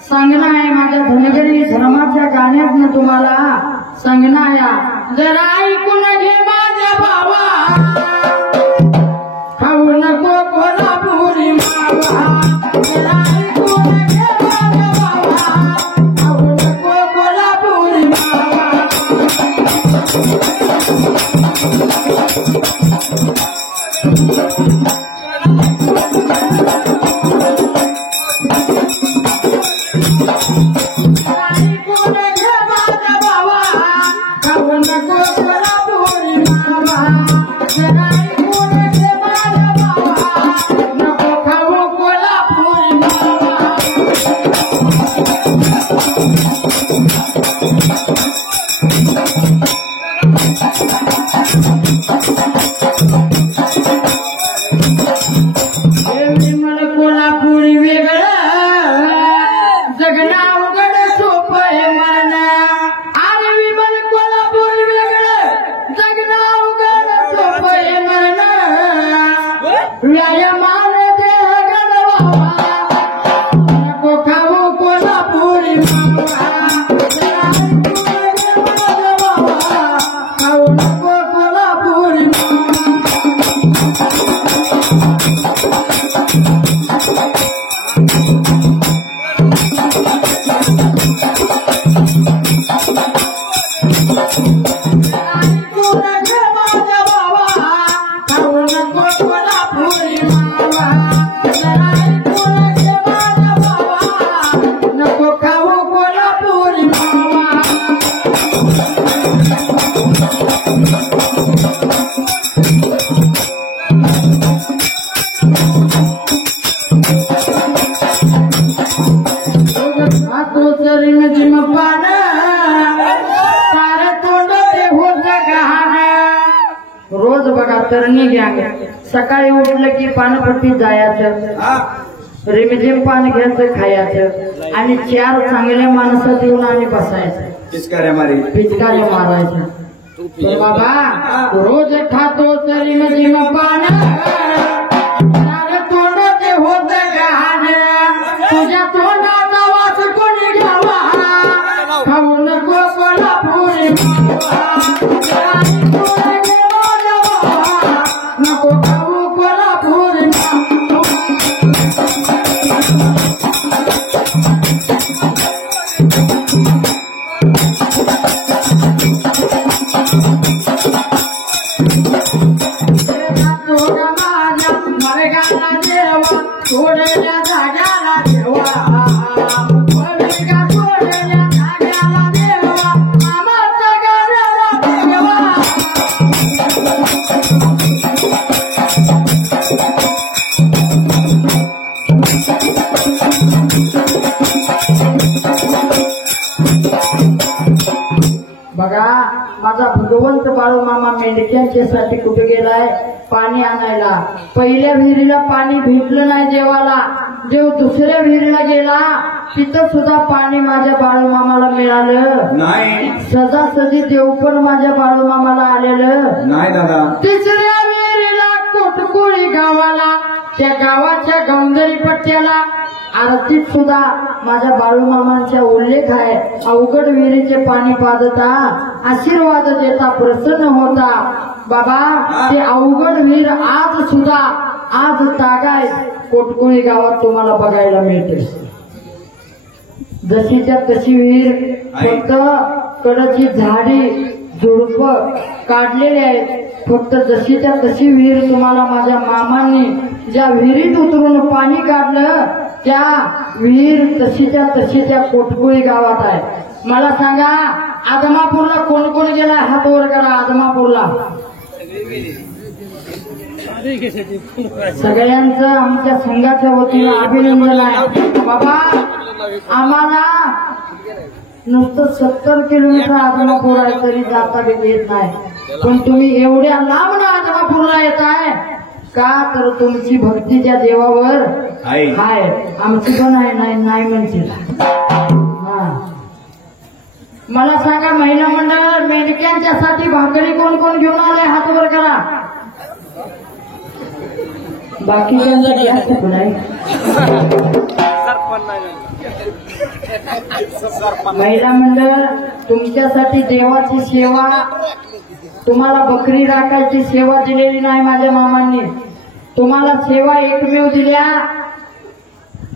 सांगणं आहे. माझ्या धनगरी धर्माच्या गाण्यातनं तुम्हाला सांगणं आहे. जरा ऐकून घे माझ्या भावा, खाऊ नको कोल्हापुरी मावा. जरा ऐकून घे माझ्या भावा, खाऊ नको कोल्हापुरी मावा. कोल्हापुरी वेगळं जगना उघड सोप आहे म्हणा. आणि विमल कोल्हापुरी वेगळं जगना उघड सोप आहे म्हणा. व्यायामान देह गणवा नको खाऊ कोल्हापुरी मावा. खाऊ नको कोल्हापुरी मावा. नको खाऊ कोल्हापुरी मावा. पान सारं तोंड ते होत गहाण. रोज बघा तरणी घ्या, सकाळी उठलं की पानपट्टी जायचं, रिमझिम पान घ्यायचं खायचं आणि 4 चांगल्या माणसं देऊन आणि बसायचं, पिचकाऱ्या मारायच्या. तर बाबा रोज खातो रिमझिम पान सारं तोंड ते होत गहाण. तुझ्या तोंडाचा वास कोणी घ्यावा, खाऊ नको कोल्हापुरी मावा. नको खाऊ कोल्हापुरी मावा. मरगाला देवा सोडल्या जाग्याला देवा. सोडल्या जाग्याला देवा. मामाच्या गाड्याला देवा. बघा माझा भगवंत बाळू मामा मेंढक्यांच्यासाठी कुठे गेलाय? पाणी आणायला. पहिल्या विहिरीला पाणी भेटलं नाही देवाला. देव दुसऱ्या विहिरीला गेला, तिथं सुद्धा पाणी माझ्या बाळू मामाला मिळालं नाही. सजासजी देव पण माझ्या बाळू मामाला आलेलं नाही दादा. तिसऱ्या विहिरीला कोटकुळी गावाला, त्या गावाच्या गौंदरी पट्ट्याला आरतीत सुद्धा माझ्या बाळू मामांचा उल्लेख आहे. अवघड विहिरीचे पाणी पाजता आशीर्वाद देता प्रसन्न होता. बाबा ते अवघड वीर आज सुद्धा आज तागाय कोटकोळी गावात तुम्हाला बघायला मिळते. जशीच्या तशी विहीर फक्त कडची झाडी झुडप काढलेले आहेत. फक्त जशीच्या तशी विहीर तुम्हाला माझ्या मामांनी ज्या विहिरीत उतरून पाणी काढलं त्या विहीर तशीच्या तशी त्या कोटकुळी गावात आहे. मला सांगा आदमापूरला कोण कोण गेला हात वर करा. आदमापूरला सगळ्यांचं आमच्या संघाच्या वतीनं अभिनंदन आहे. बाबा आम्हाला नुसतं 70 किलोमीटर आदमापूर आहे तरी जाता येत नाही. पण तुम्ही एवढ्या लांब आदमापूरला येत आहे का तर तुमची भक्ती त्या देवावर आहे. आमची पण आहे नाही म्हणते. मला सांगा महिला मंडळ मेंढक्यांच्यासाठी भाकरी कोण कोण घेऊन आले हात वर करा. बाकीच्यांचा जास्त पण आहे. महिला मंडळ तुमच्यासाठी देवाची सेवा तुम्हाला बकरी राखायची सेवा दिलेली नाही माझ्या मामांनी. तुम्हाला सेवा एकमेव दिल्या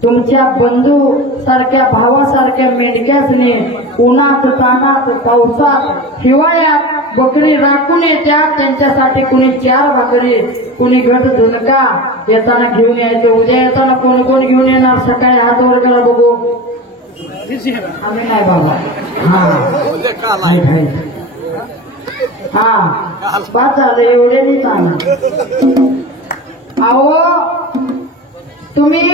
तुमच्या बंधू सारख्या भावासारख्या मेंढक्यासने उन्हात तानात पावसात हिवाळ्यात बकरी राखून येत्यात. त्यांच्यासाठी कुणी 4 भाकरी कुणी घट झुणका येताना घेऊन यायचे. उद्या येताना कोण कोण घेऊन येणार सकाळी हात वर करा बघू. आम्ही नाही बाबा. हा पाच झालं एवढे नाही चालणार. अहो तुम्ही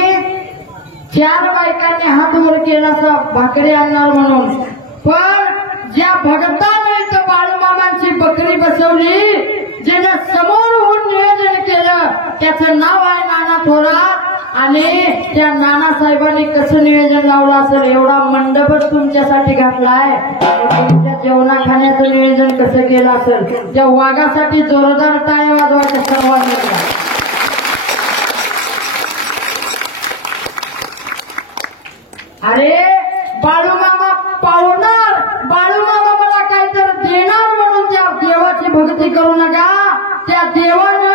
4 बायकांनी हात वर केला भाकरी आणणार म्हणून. पण ज्या भगताने इथं बाळूमामांची बकरी बसवली ज्याने समोर होऊन निवेदन केलं त्याचं नाव आहे नाना थोरात. आणि त्या नानासाहेबांनी कसं निवेदन लावलं असेल एवढा मंडपच तुमच्यासाठी घातलाय. तुमच्या जेवणा खाण्याचं निवेदन कसं केलं असेल. त्या वाघासाठी जोरदार टाळ्या वाजवायच्या सर्वांनी. अरे बाळूमामा पावणार बाळूमामा मला काहीतरी देणार म्हणून त्या देवाची भक्ती करू नका. त्या देवानं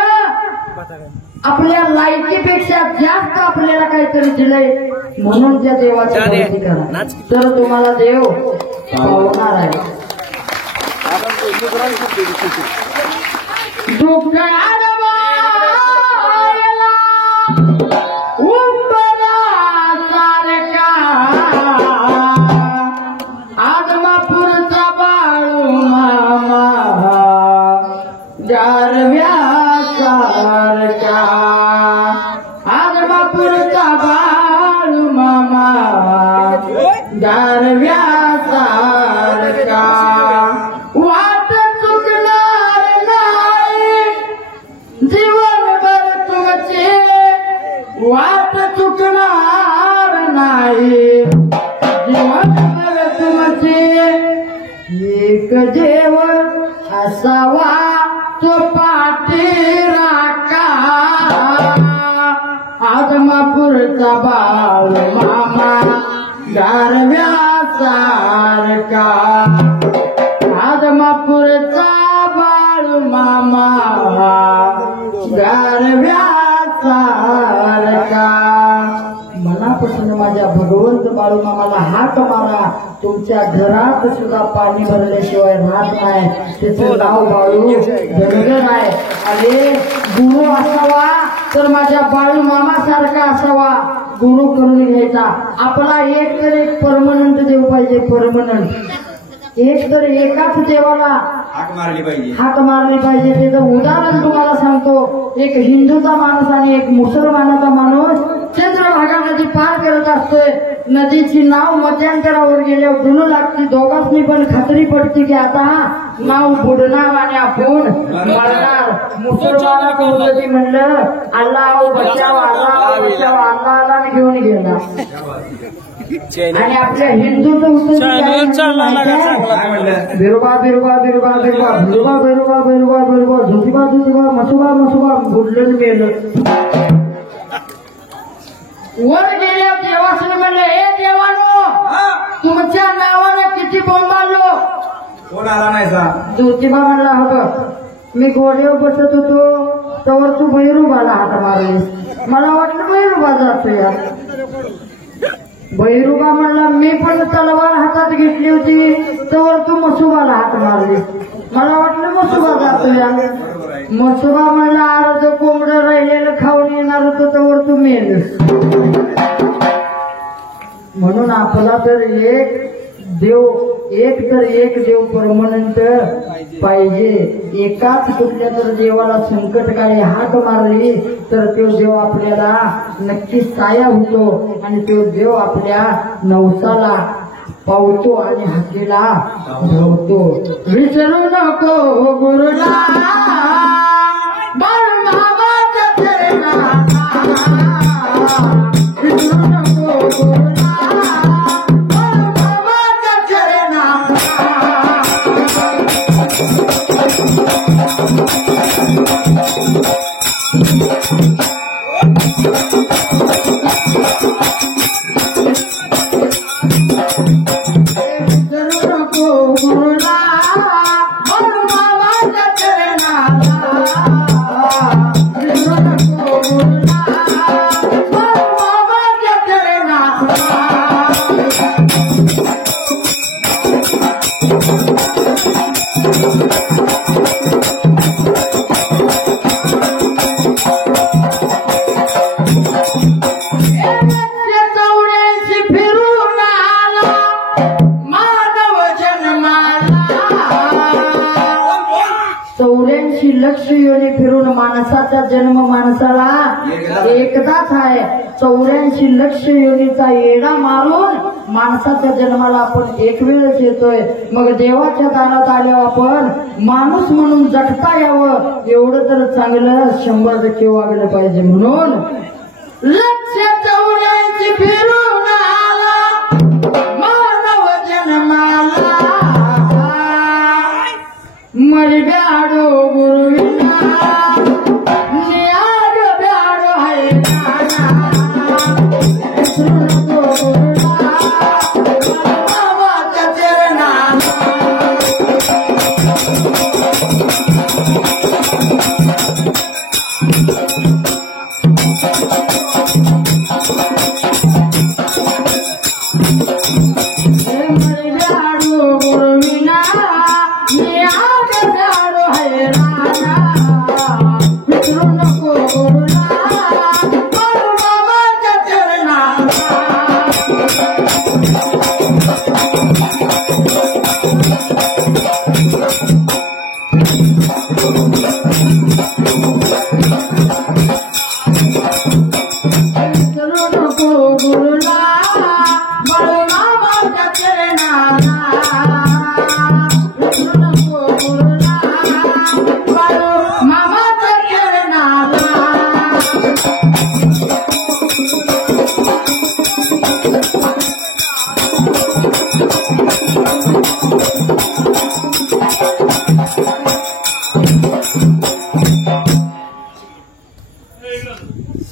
आपल्या लायकीपेक्षा जास्त आपल्याला काहीतरी दिलंय म्हणून त्या देवाची भक्ती करा. तर तुम्हाला देव पावणार आहे. आदमापूरचा बाळू मामा गारव्या सारखा. आदमापूरचा बाळू मामा गारव्या सारखा. वाट चुकणार नाही जीवनभर तुमचे. वाट चुकणार नाही जीवनभर तुमचे. एक देव असावा तो पाठी राखा. आदमापूरचा बाळू मामा गारव्या सारखा. आदमापूरचा बाळू मामा गारव्या सारखा. मनापासून माझ्या भगवंत बाळूमामाला हात मारा. तुमच्या घरात सुद्धा पाणी भरल्याशिवाय राहत नाही. त्याचं नाव बाळू धनगर आहे. अरे गुरु असावा तर माझ्या बाळूमामा सारखा असावा. गुरु करून घ्यायचा. आपला एक तर एक परमनंट देव पाहिजे. परमनंट एक तर एकाच देवाला हाक मारली पाहिजे. त्याचं उदाहरण तुम्हाला सांगतो. एक हिंदूचा माणूस आणि एक मुसलमानाचा माणूस चंद्रभागा नदी पार करत असतोय. नदीची नाव मध्यांतरावर गेल्यावर धुणं लागते. दोघांनी पण खात्री पडते की आता नाव बुडणार आणि आपण मरणार. मुसलमानाची म्हणलं अल्लाह बचाव अल्लाह बचाव अल्लाहला घेऊन गेला. आणि आपल्या हिंदूचं बिरुबा बिरुबा बिरुबा बिरुबा बिरुबा बिरुबा बिरुबा बिरुबा झुसिबा झुसिबा मसुबा मसुबा बुडलं गेलं. वर गेल्या देवासने म्हणलं हे देवानो तुमच्या नावानं किती बोंबालो कोण आला नाही सा ज्योतिबा म्हणला हवं मी घोड्यावर बसत होतो तवर तू भैरूबाला हात मारलीस मला वाटलं भैरूबा जातो या भैरूबा म्हणला मी पण तलवार हातात घेतली होती तवर तू मसुबाला हात मारली मला वाटलं मसुबा जातो या मसुबा म्हणला अर्ध कोंबडं राहिलेलं खाऊन येणार होतं तवर तू मेलस म्हणून आपला तर एक देव परमनंट पाहिजे एकाच कुठल्या तर देवाला संकटकाळी हाक मारली तर तो देव आपल्याला नक्की साया होतो आणि तो देव आपल्या नवसाला पावतो आणि हाकेला धावतो विसरू नको गुरुला बाळमामाच्या चरणात विसरू नको गुरुला लक्ष योनी फिरून माणसाचा जन्म माणसाला एकदाच आहे 84 लक्ष योनीचा येडा मारून माणसाच्या जन्माला आपण एक वेळच येतोय मग देवाच्या दारात आल्यावर आपण माणूस म्हणून जगता यावं एवढं तर चांगलं 100% वागलं पाहिजे म्हणून लक्ष 84 फिरून आला मानव जन्माला मर ब्याडो गुरुविना नियाड ब्याडो हैराना सुनो गुरुना बाबाच्या चरणात मर ब्याडो गुरुविना नियाड ब्याडो हैराना विसरू नको गुरुना बाबाच्या चरणात विसरू नको गुरुना बाबाच्या चरणात विसरू नको गुरुना मामाच्या चरणात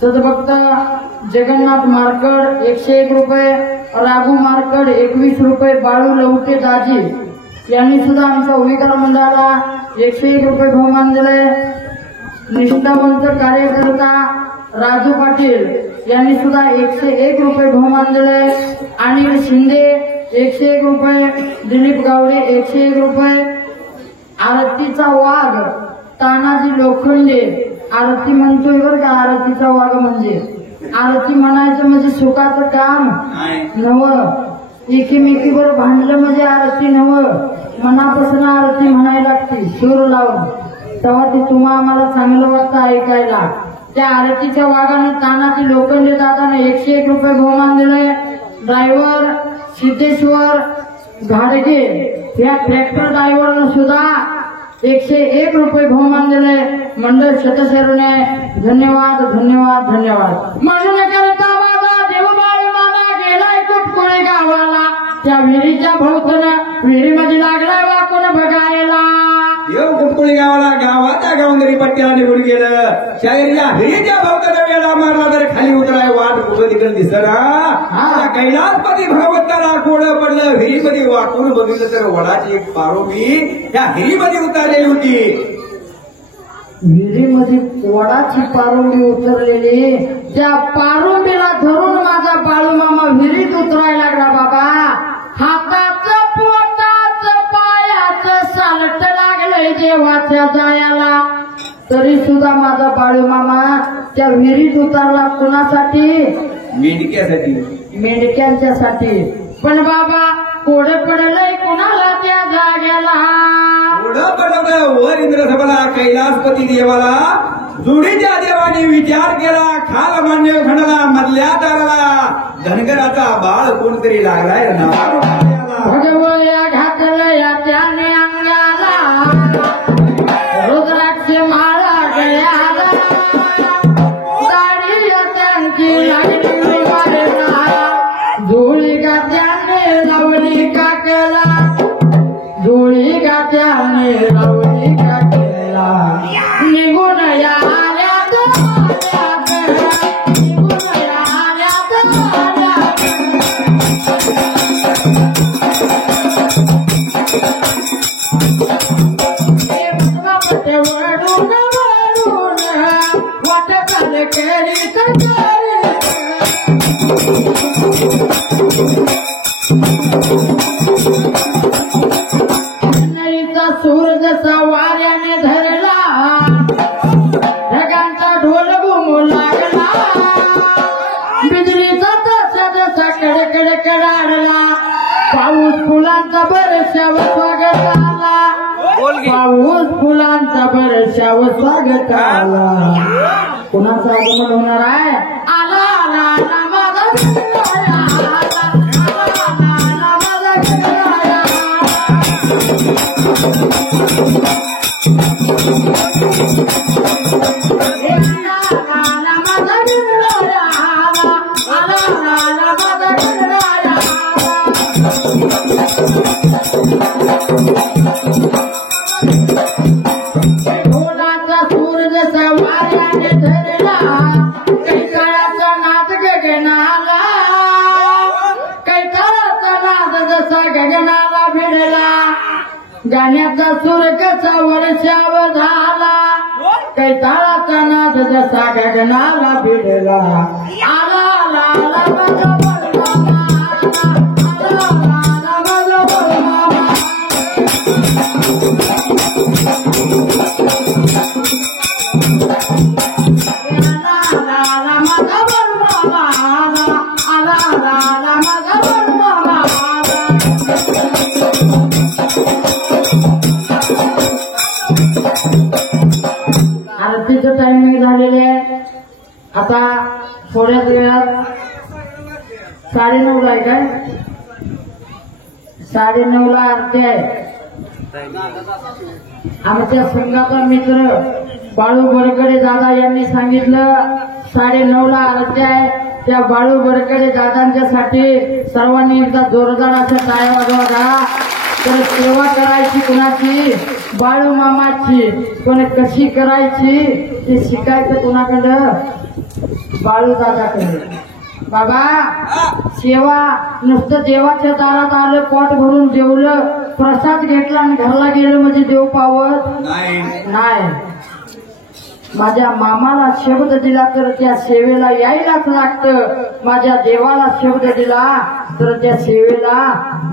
सदभक्त जगन्नाथ मारकड 101 रुपये राघू मारकड 21 रुपये बाळू लवटे दाजी यांनी सुद्धा आमच्या उमेदवार मंडळाला 101 रुपये बहुमान दिले निष्ठावंत कार्यकर्ता राजू पाटील यांनी सुद्धा 101 रुपये बहुमान दिले अनिल शिंदे 101 रुपये दिलीप गावडे 101 रुपये आरतीचा वाघ तानाजी लोखंडे आरती म्हणतोय बरं का आरतीचा वाघ म्हणजे आरती म्हणायचं म्हणजे सुखाचं काम नवं एकीमेकीवर भांडलं म्हणजे आरती नवं मनापासून आरती म्हणायला लागते सूर लावून तेव्हा ती तुम्हा आम्हाला चांगलं वाटतं ऐकायला त्या आरतीच्या वाघाने तानाजी लोखंडे दादाने 101 रुपये बहुमान दिले ड्रायव्हर सिद्धेश्वर घाडगे या ट्रॅक्टर ड्रायव्हरनं सुद्धा 101 रुपये बहुमान दिले मंडळ शतशरणे धन्यवाद धन्यवाद धन्यवाद म्हणून करता माझा देवबाळ माझा गेलाय कुटकुळे गावाला त्या विहिरीच्या भोवतन विहिरीमध्ये लागलाय वाकून बघायला येऊ कुटकुळी गावाच्या गावंदरी पट्ट्याला निघून गेलं. शाहिरीच्या हिरीच्या भक्ताला वेळा मारला तर खाली उतराय वाट कुठं तिकडे दिसना. कैलासपती भगवंताला कोडं पडलं. हिरीमध्ये वाकून बघितलं तर वडाची एक पारोबी त्या हिरीमध्ये उतरलेली होती. विहिरीमध्ये वडाची पारुंबी उतरलेली. त्या पारुंबीला धरून माझा बाळूमामा विहिरीत उतरायला लागला. बाबा हाताचं पोटाचं पायाचं सालट लागलंय जेव्हाच्या जायाला. तरी सुद्धा माझा बाळूमामा त्या विहिरीत उतरला. कुणासाठी? मेंढक्यासाठी. मेंढक्यांच्यासाठी. पण बाबा कोडं पडलंय कुणाला त्या जाग्याला? कोडं पडलं वर इंद्रसभाला कैलासपती देवाला. जुडीच्या देवाने विचार केला. खाल मान्य खंडला मधल्या दाराला धनगराचा बाळ कोणतरी लागलाय नाव. भगवया घातलया त्याने अंगाला रुद्राक्ष माळा गळ्याला. दाढी त्यांची लागली मारेला. धुळी गात्याने लावली काकेला. धुळी गात्याने लावली काकेला. निघून या नईचा सूर जसा वाऱ्याने धरला. ढगांचा ढोल घुमू लागला. बिजलीचा तसा जसा कडकडे कडाडला. पाऊस फुलांचा बरशावर स्वागत आला. पाऊस फुलांचा बरशावर स्वागत आला. कुणाचं आगमन होणार आहे? आला आला आला माझा गणराया. आला आला आला माझा गणराया. ढोलाचा सूर जसा वाऱ्याने धरला. कैकाळाचा नाद गगनाला. कैकाळाचा नाद जसा गगनाला भिडला. गाण्याचा सूर कसा वर्षाव झाला. कैकाळाचा नाद जसा गगनाला भिडला. आला आला आला माझा बाळूमामा. आला आला आला माझा बाळूमामा. आरतीचं टायमिंग झालेले आहे. आता थोड्याच वेळात 9:30 आहे काय? 9:30 आरती आहे. आमच्या संघाचा मित्र बाळू बरकडे दादा यांनी सांगितलं 9:30 आरती आहे. त्या बाळू बरकडे दादांच्यासाठी सर्वांनी एकदा जोरदार अशा टाळ्या वाजवा. तर सेवा करायची कुणाची? बाळू मामाची. पण कशी करायची ते शिकायचं कुणाकडं? बाळू दादाकडे. बाबा सेवा नुसतं देवाच्या दारात आलं, पोट भरून जेवलं, प्रसाद घेतला आणि घरला गेलं म्हणजे देव पावत नाही. माझ्या मामाला शब्द दिला तर त्या सेवेला यायलाच लागतं. माझ्या देवाला शब्द दिला तर त्या सेवेला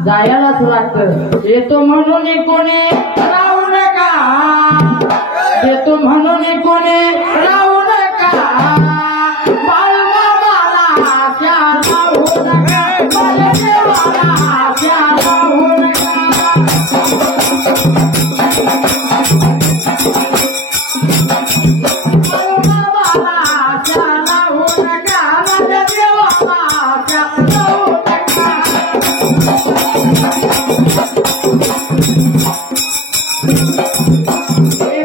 जायलाच लागतं. येतो म्हणून कोणी राहू नका. येतो म्हणून कोणी राहू नका. बाळूमामाला प्यारा होऊ नका. माझ्या देवाला प्यारा होऊ नका.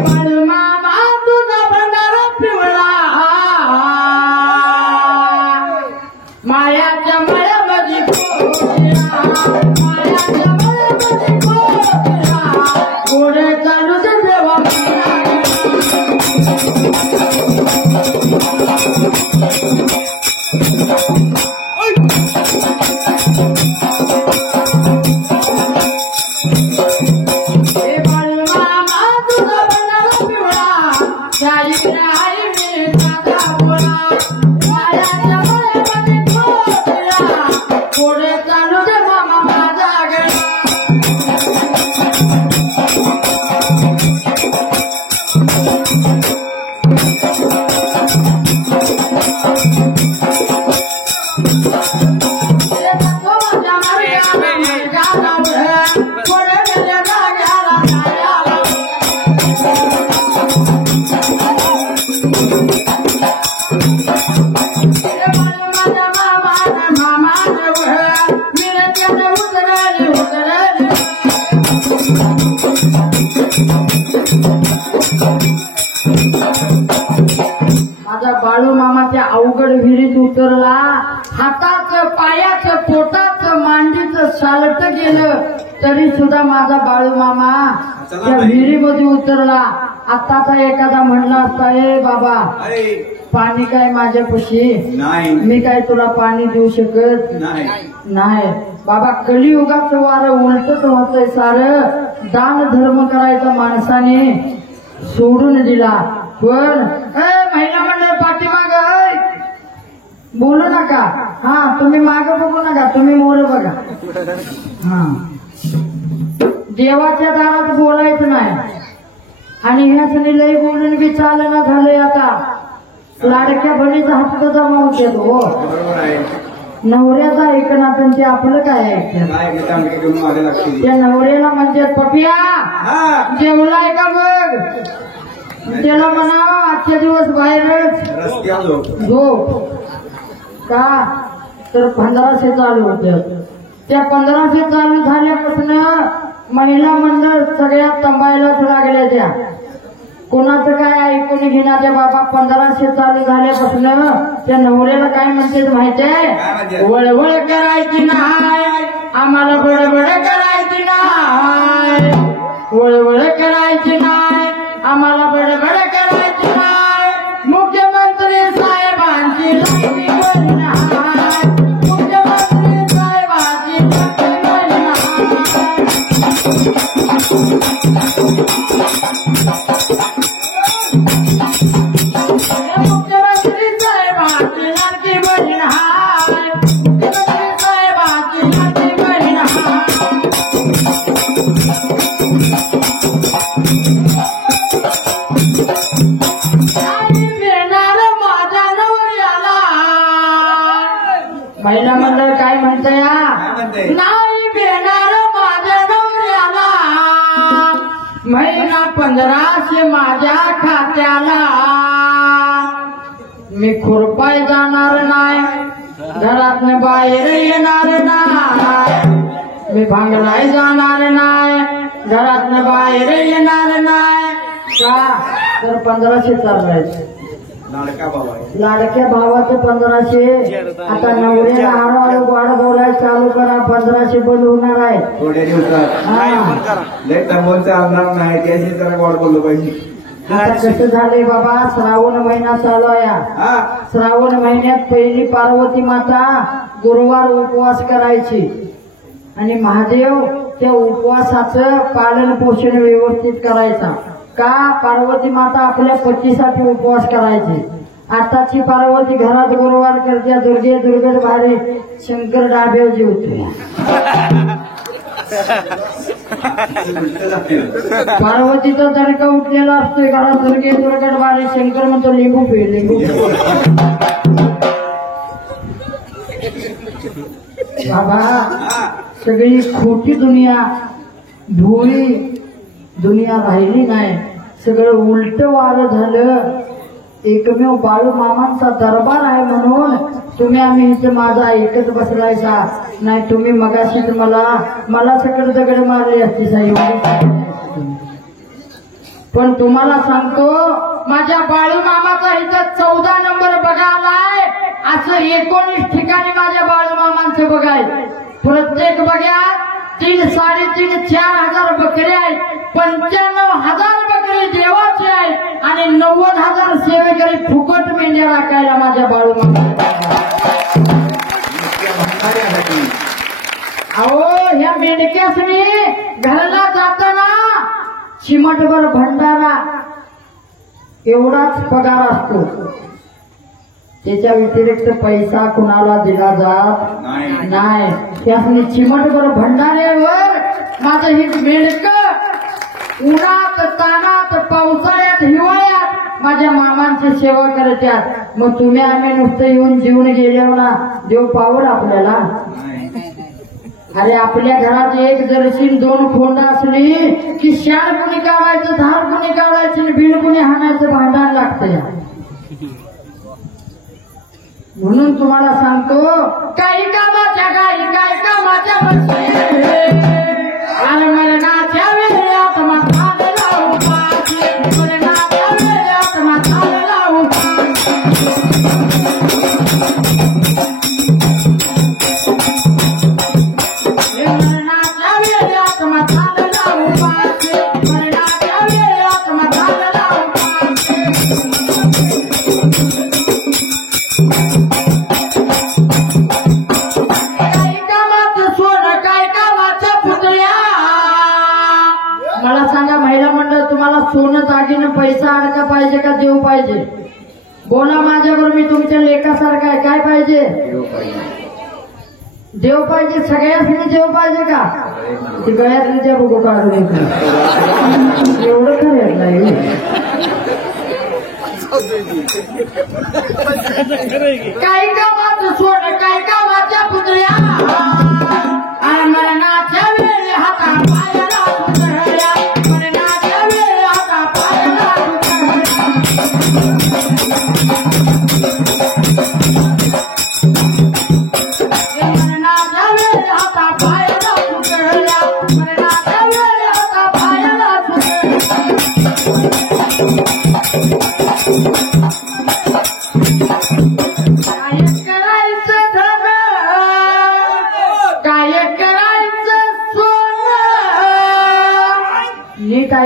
बाळूमामा तुझा भंडारा पिवळा. मायाच्या मळ्यामध्ये गोड चालू दे केलं तरी सुद्धा माझा बाळू मामा त्या विहिरीमध्ये उतरला. आताचा एखादा म्हणला असता, ए बाबा पाणी काय माझ्यापाशी नाही, मी काय तुला पाणी देऊ शकत नाही. बाबा कलियुगाचं वारं उलटच होतंय सारं. दान धर्म करायचा माणसाने सोडून दिला. पण महिला मंडळ पाठीमाग बोलू नका. हा तुम्ही माग बघू नका, तुम्ही मोर बघा. हा देवाच्या दारात बोलायचं नाही. आणि ह्याच लई बोलून बी चालना झालंय. आता लाडक्या बळीचा हप्ता जमा होते हो. नवऱ्याचा ऐकणं पण ते आपलं काय ऐकणं. त्या नवऱ्याला म्हणतात पपिया जेवलाय का बघ. त्याला म्हणावं आजच्या दिवस बाहेरच झोप. का तर 1500 चालू होते. त्या 1500 चालू झाल्यापासून महिला मंडळ सगळ्या तंबायलाच लागल्या. त्या कोणाचं काय ऐकून घेण्याच्या बाबा 1500 चालू झाल्यापासून त्या नवऱ्याला काय म्हणते माहितीये, वळवळ करायची नाही आम्हाला, बडबड करायची नाही, वळवळ करायची नाही आम्हाला, बडबड करायची नाही. मुख्यमंत्री साहेबांची लक्ष्मी बहीण हाय, मुख्यमंत्री साहेबांची लक्ष्मी बहीण हाय. मुख्यमंत्री साहेबांची लाडकी बहीण हाय, मुख्यमंत्री साहेबांची लाडकी बहीण हाय. महिला मंडळ काय म्हणतंय, नाही भेणार माझ्या नवऱ्याला, महिना 1500 माझ्या खात्याला. मी खुरपाय जाणार नाही, घरातनं बाहेर येणार नाही, मी भांगलाय जाणार नाही, घरातनं बाहेर येणार नाही. का तर 1500 चाललाय. लाडक्या भावाचं 1500. आता नवऱ्याला हळूहळू वाढ बोलायला चालू करा. 1500 बंद होणार आहे थोड्या दिवसात. लय तंबोल चालणार नाही, त्याशी जरा वाढ बोललो पाहिजे. आता कसं झालंय बाबा, श्रावण महिना चालू आहे. श्रावण महिन्यात पहिली पार्वती माता गुरुवार उपवास करायची आणि महादेव त्या उपवासाचं पालन पोषण व्यवस्थित करायचा. का पार्वती माता आपल्या पतीसाठी उपवास करायची. आताची पार्वती घरात गुरुवार करते, दुर्गे दुर्गट भारी शंकर डाब्याव जेवतो. पार्वतीचा दणका उठलेला असतोय घरात, दुर्गे दुर्गट भारी शंकर म्हणतो लिंबू पी लिंबू. बाबा सगळी खोटी दुनिया, भोळी दुनिया राहिली नाही. सगळं उलट वारं झालं. एकमेव बाळू मामांचा दरबार आहे म्हणून तुम्ही आम्ही इथे माझा ऐकत बसलायसा. नाही तुम्ही मगाशीच मला सगळं दगड मारली असती साहेब. पण तुम्हाला सांगतो माझ्या बाळू मामाचा इथं 14 नंबर बघायलाय. असं 19 ठिकाणी माझ्या बाळू मामांचं बघाय. प्रत्येक बघ्यात 3, 3.5, 4,000 बकरे आहेत. 95,000 बकरी देवाचे आहेत आणि 90,000 सेवेकरी फुकट मेंढ्या राखायला माझ्या बाळू मामा. अहो ह्या मेंढक्यासनी घराला जाताना चिमटभर भंडारा एवढाच पगार असतो. त्याच्या व्यतिरिक्त पैसा कुणाला दिला जात नाही. त्यासनी चिमटभर भंडाऱ्यावर माझं ही मेंढक उन्हात तानात पावसाळ्यात हिवाळ्यात माझ्या मामांची सेवा करतात. मग तुम्ही आम्ही नुसतं येऊन जीवन गेल्यावर ना देव पावड आपल्याला. अरे आपल्या घरात एक जरशीन 2 खोंड असली की शाळ कुणी काढायचं, धार कुणी काढायची, बिल कुणी हाणायचं भांडण लागतं. म्हणून तुम्हाला सांगतो काही कामाच्या गाई काय कामाच्या आणि मरणाच्या वेळात माथाला लावू, मरणाच्या वेळात माथाला लावू. मरणाच्या सोनं दागिनं पैसा अडका पाहिजे का देव पाहिजे? बोला माझ्याबरोबर, मी तुमच्या लेखासारखा आहे. काय पाहिजे? देव पाहिजे. सगळ्यासनी देव पाहिजे का? ती गळ्यातली त्या बघू काढून एवढं खरं नाही. काही कामाचं सोड, काही कामाच्या पुतळ्या मरणाच्या वेळी हाता पायाला पुतळ्या, मरणाच्या वेळी हाता पायाला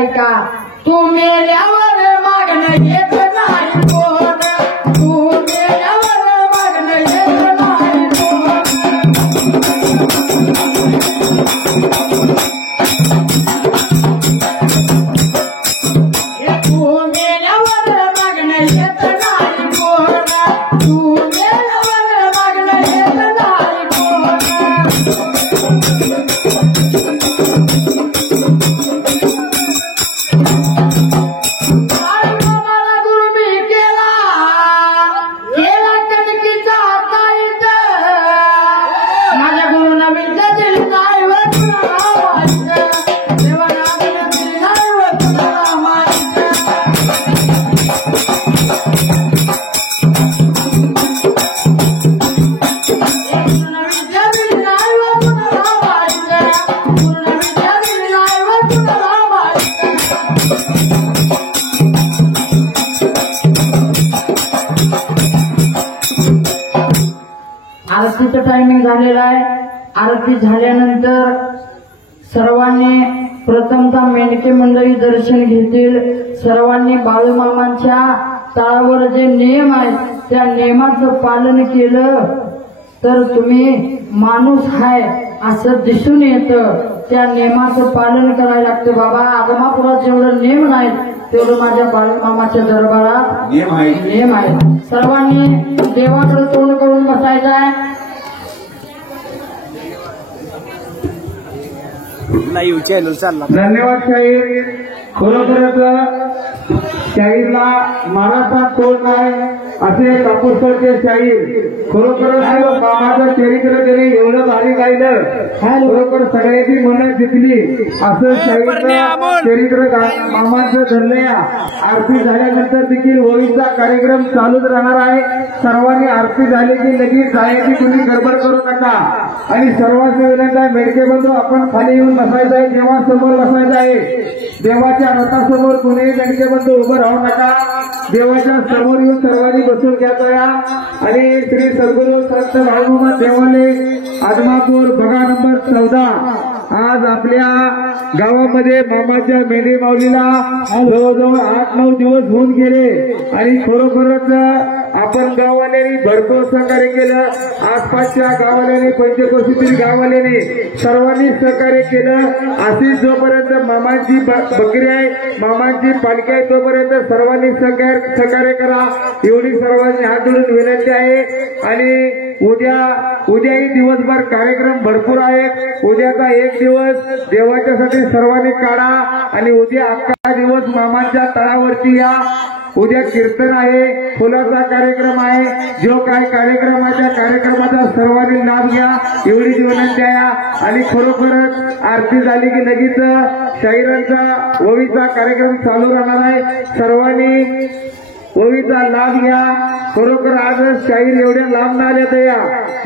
का तू मेल्यावर मागणं येत नाही कोण, तू मेल्यावर मागणं येत नाही कोण. तू मेल्यावर मागणं येत नाही कोण, तू मेल्यावर मागणं येत नाही कोण. आरतीचं टायमिंग झालेलं आहे. आरती झाल्यानंतर सर्वांनी प्रथमतः मेंढके मंडळी दर्शन घेतील. सर्वांनी बाळूमामांच्या तळावर जे नियम आहेत त्या नियमाचं पालन केलं तर तुम्ही माणूस आहे असं दिसून येतं. त्या नियमाचं पालन करायला लागतं. बाबा आगमापुरात जेवढं नियम नाहीत तेवढं माझ्या बाळूमामाच्या दरबारात नियम आहे. सर्वांनी देवाकडे तोंड करून बसायचं आहे. लाईव्ह चॅनल चालला. धन्यवाद शाहीर. खरोखरच शाहीरला मानाचा तोड नाही असे कापूसचे शाहीर. खरोखरच मामाचं चरित्र तरी एवढं भारी गायलं, खरोखर सगळ्याची मनं जिंकली असं शाहीरचं चरित्र मामाचं धरलंय. आरती झाल्यानंतर देखील होळीचा कार्यक्रम चालूच राहणार आहे. सर्वांनी आरती झाली की लगेच जायची कुणी गडबड करू नका. आणि सर्वांची विनंती आहे, मेडके बंधू आपण खाली येऊन बसायचं आहे. देवासमोर बसायचं आहे. देवाच्या रथासमोर कुणीही मेडके बंधू उभं राहू नका. देवाच्या समोर येऊन सर्वांनी बसून घ्यायचं या. आणि श्री सद्गुरू संत बाळूमामा देवालय आदमापूर बघा नंबर 14. आज आपल्या गावामध्ये मामाच्या मेंढी माऊलीला जवळजवळ 8-9 दिवस होऊन गेले आणि खरोखरच आपण गाववाल्यांनी भरपूर सहकार्य केलं. आसपासच्या गाववाल्यांनी, पंचकोशीतील गाववाल्यांनी सर्वांनी सहकार्य केलं. अशीच जोपर्यंत मामाची बकरी आहे, मामाची पालखी आहे तोपर्यंत सर्वांनी सहकार्य करा एवढी सर्वांनी हात जोडून विनंती आहे. आणि उद्याही दिवसभर कार्यक्रम भरपूर आहेत. उद्याचा एक दिवस देवाच्यासाठी सर्वांनी काढा आणि उद्या अख्खा दिवस मामाच्या तळावरती या. उद्या कीर्तन आहे, फुलाचा कार्यक्रम आहे. जो काही कार्यक्रम आहे त्या कार्यक्रमाचा सर्वांनी लाभ घ्या एवढीच विनंती आहे. आणि खरोखरच आरती झाली की लगेच शाहिरांचा ओवीचा कार्यक्रम चालू राहणार आहे. सर्वांनी ओवीचा लाभ घ्या. खरोखर आज शाहीर एवढ्या लांब न आल्या तर या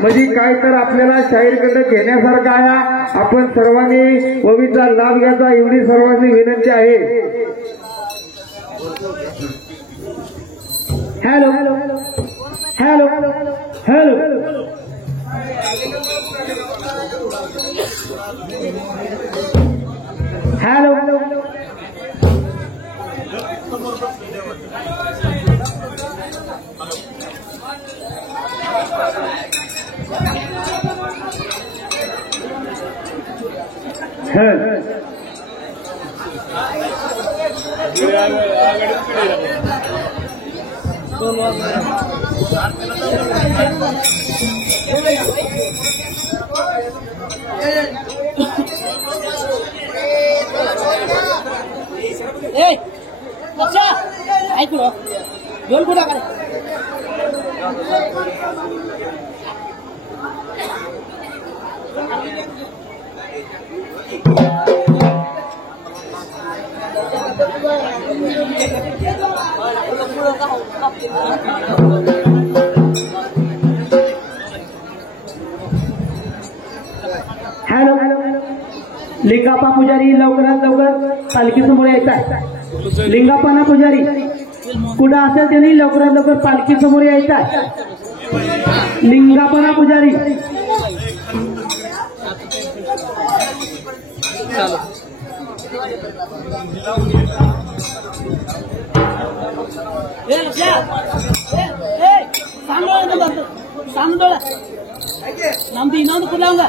म्हणजे काय तर आपल्याला शाहीरकडे घेण्यासारखं आहे. आपण सर्वांनी ओवीचा लाभ घ्यायचा एवढी सर्वांनी विनंती आहे. Hello hello hello hello hello hello अच्छा ऐक ना दोन कुठं काय हॅलो लिंगाप्पा पुजारी लवकरात लवकर पालखीसमोर यायचा लिंगाप्पा पुजारी कुठं असेल त्यांनी लवकरात लवकर पालखीसमोर यायचा लिंगाप्पा पुजारी ನಮ್ದು ಇನ್ನೊಂದು ಕುಲಾಂಗ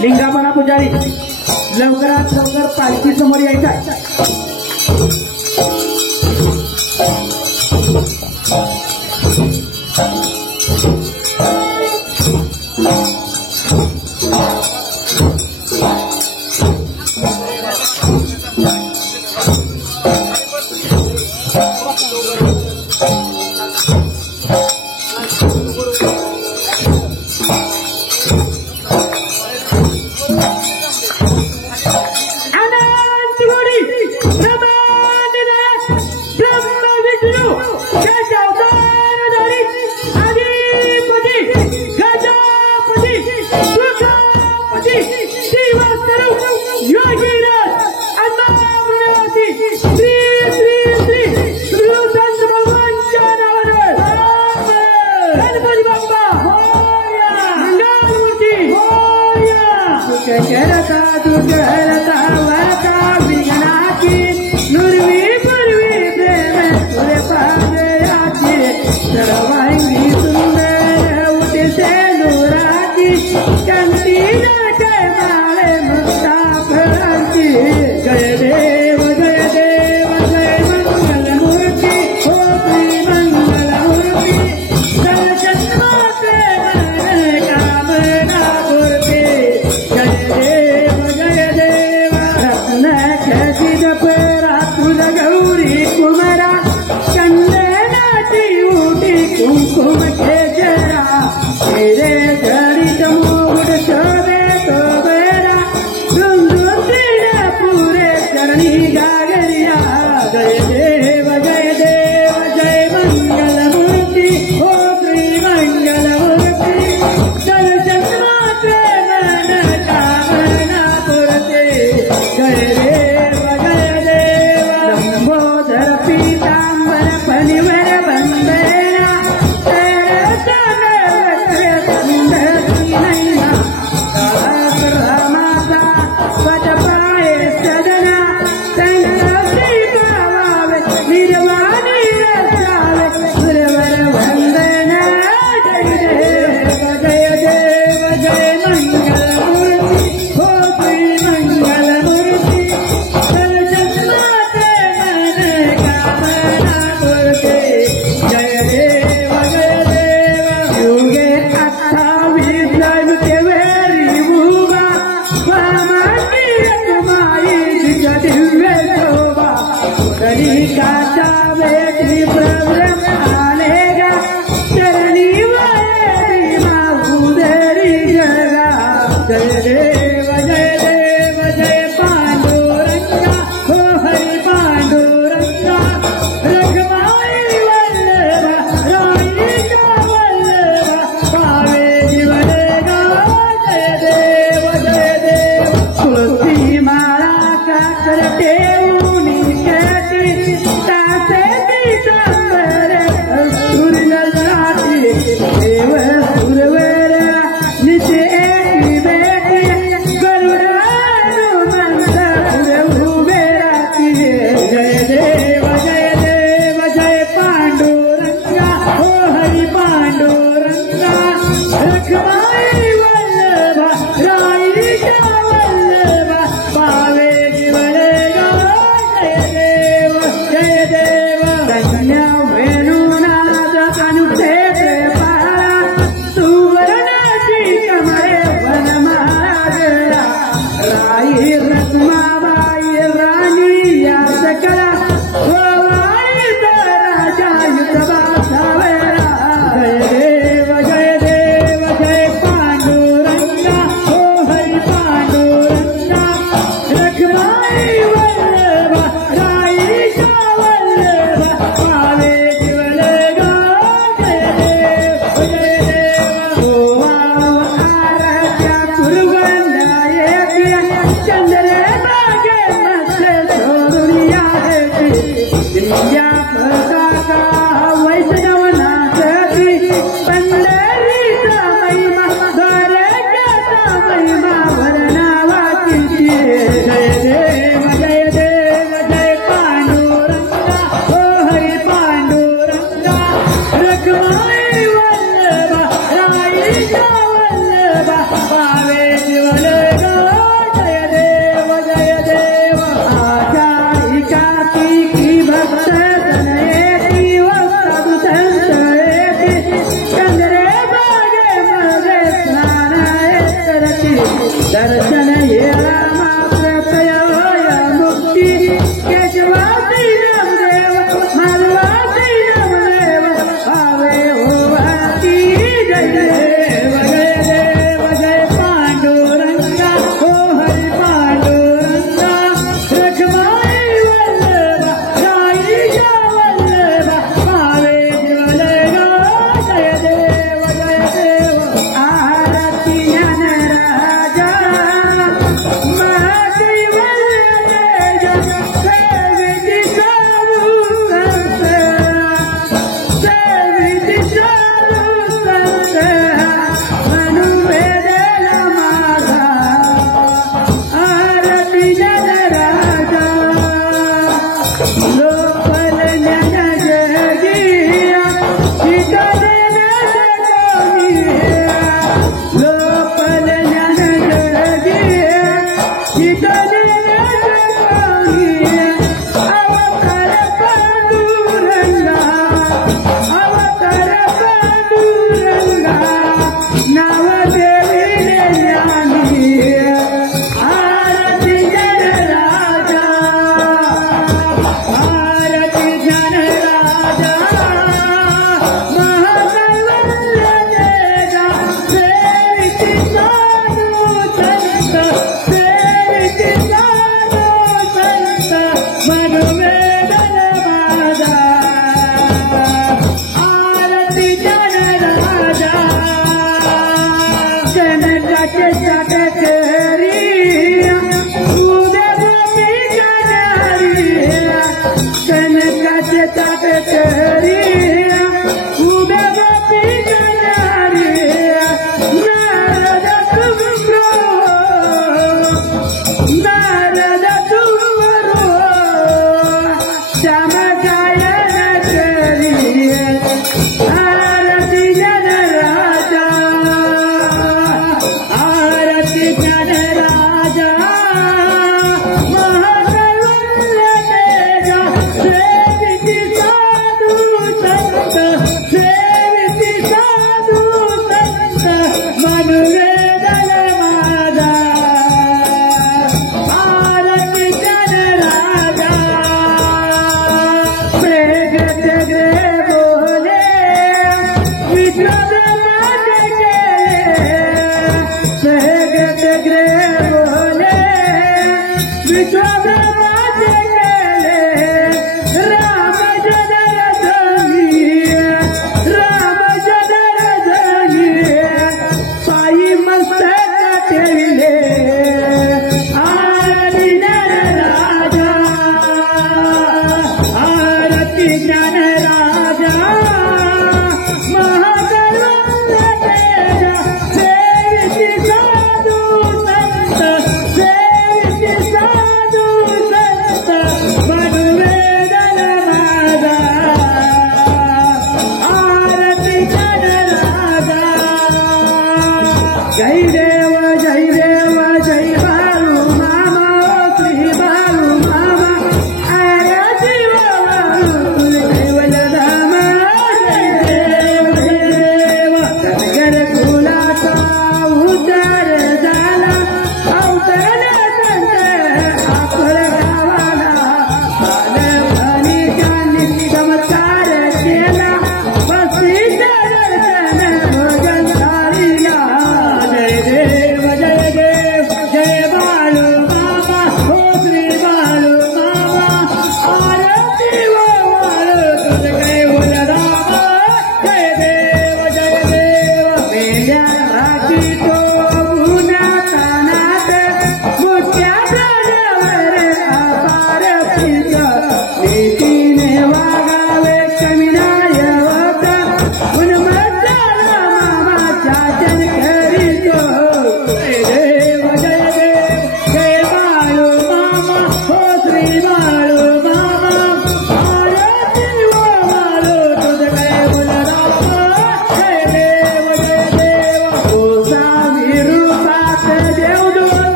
लिंगापणा पुजारी लवकरात लवकर पालखी समोर यायचा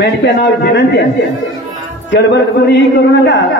मेंढक्या नाव विनंती आहे गडबड कोणीही करू नका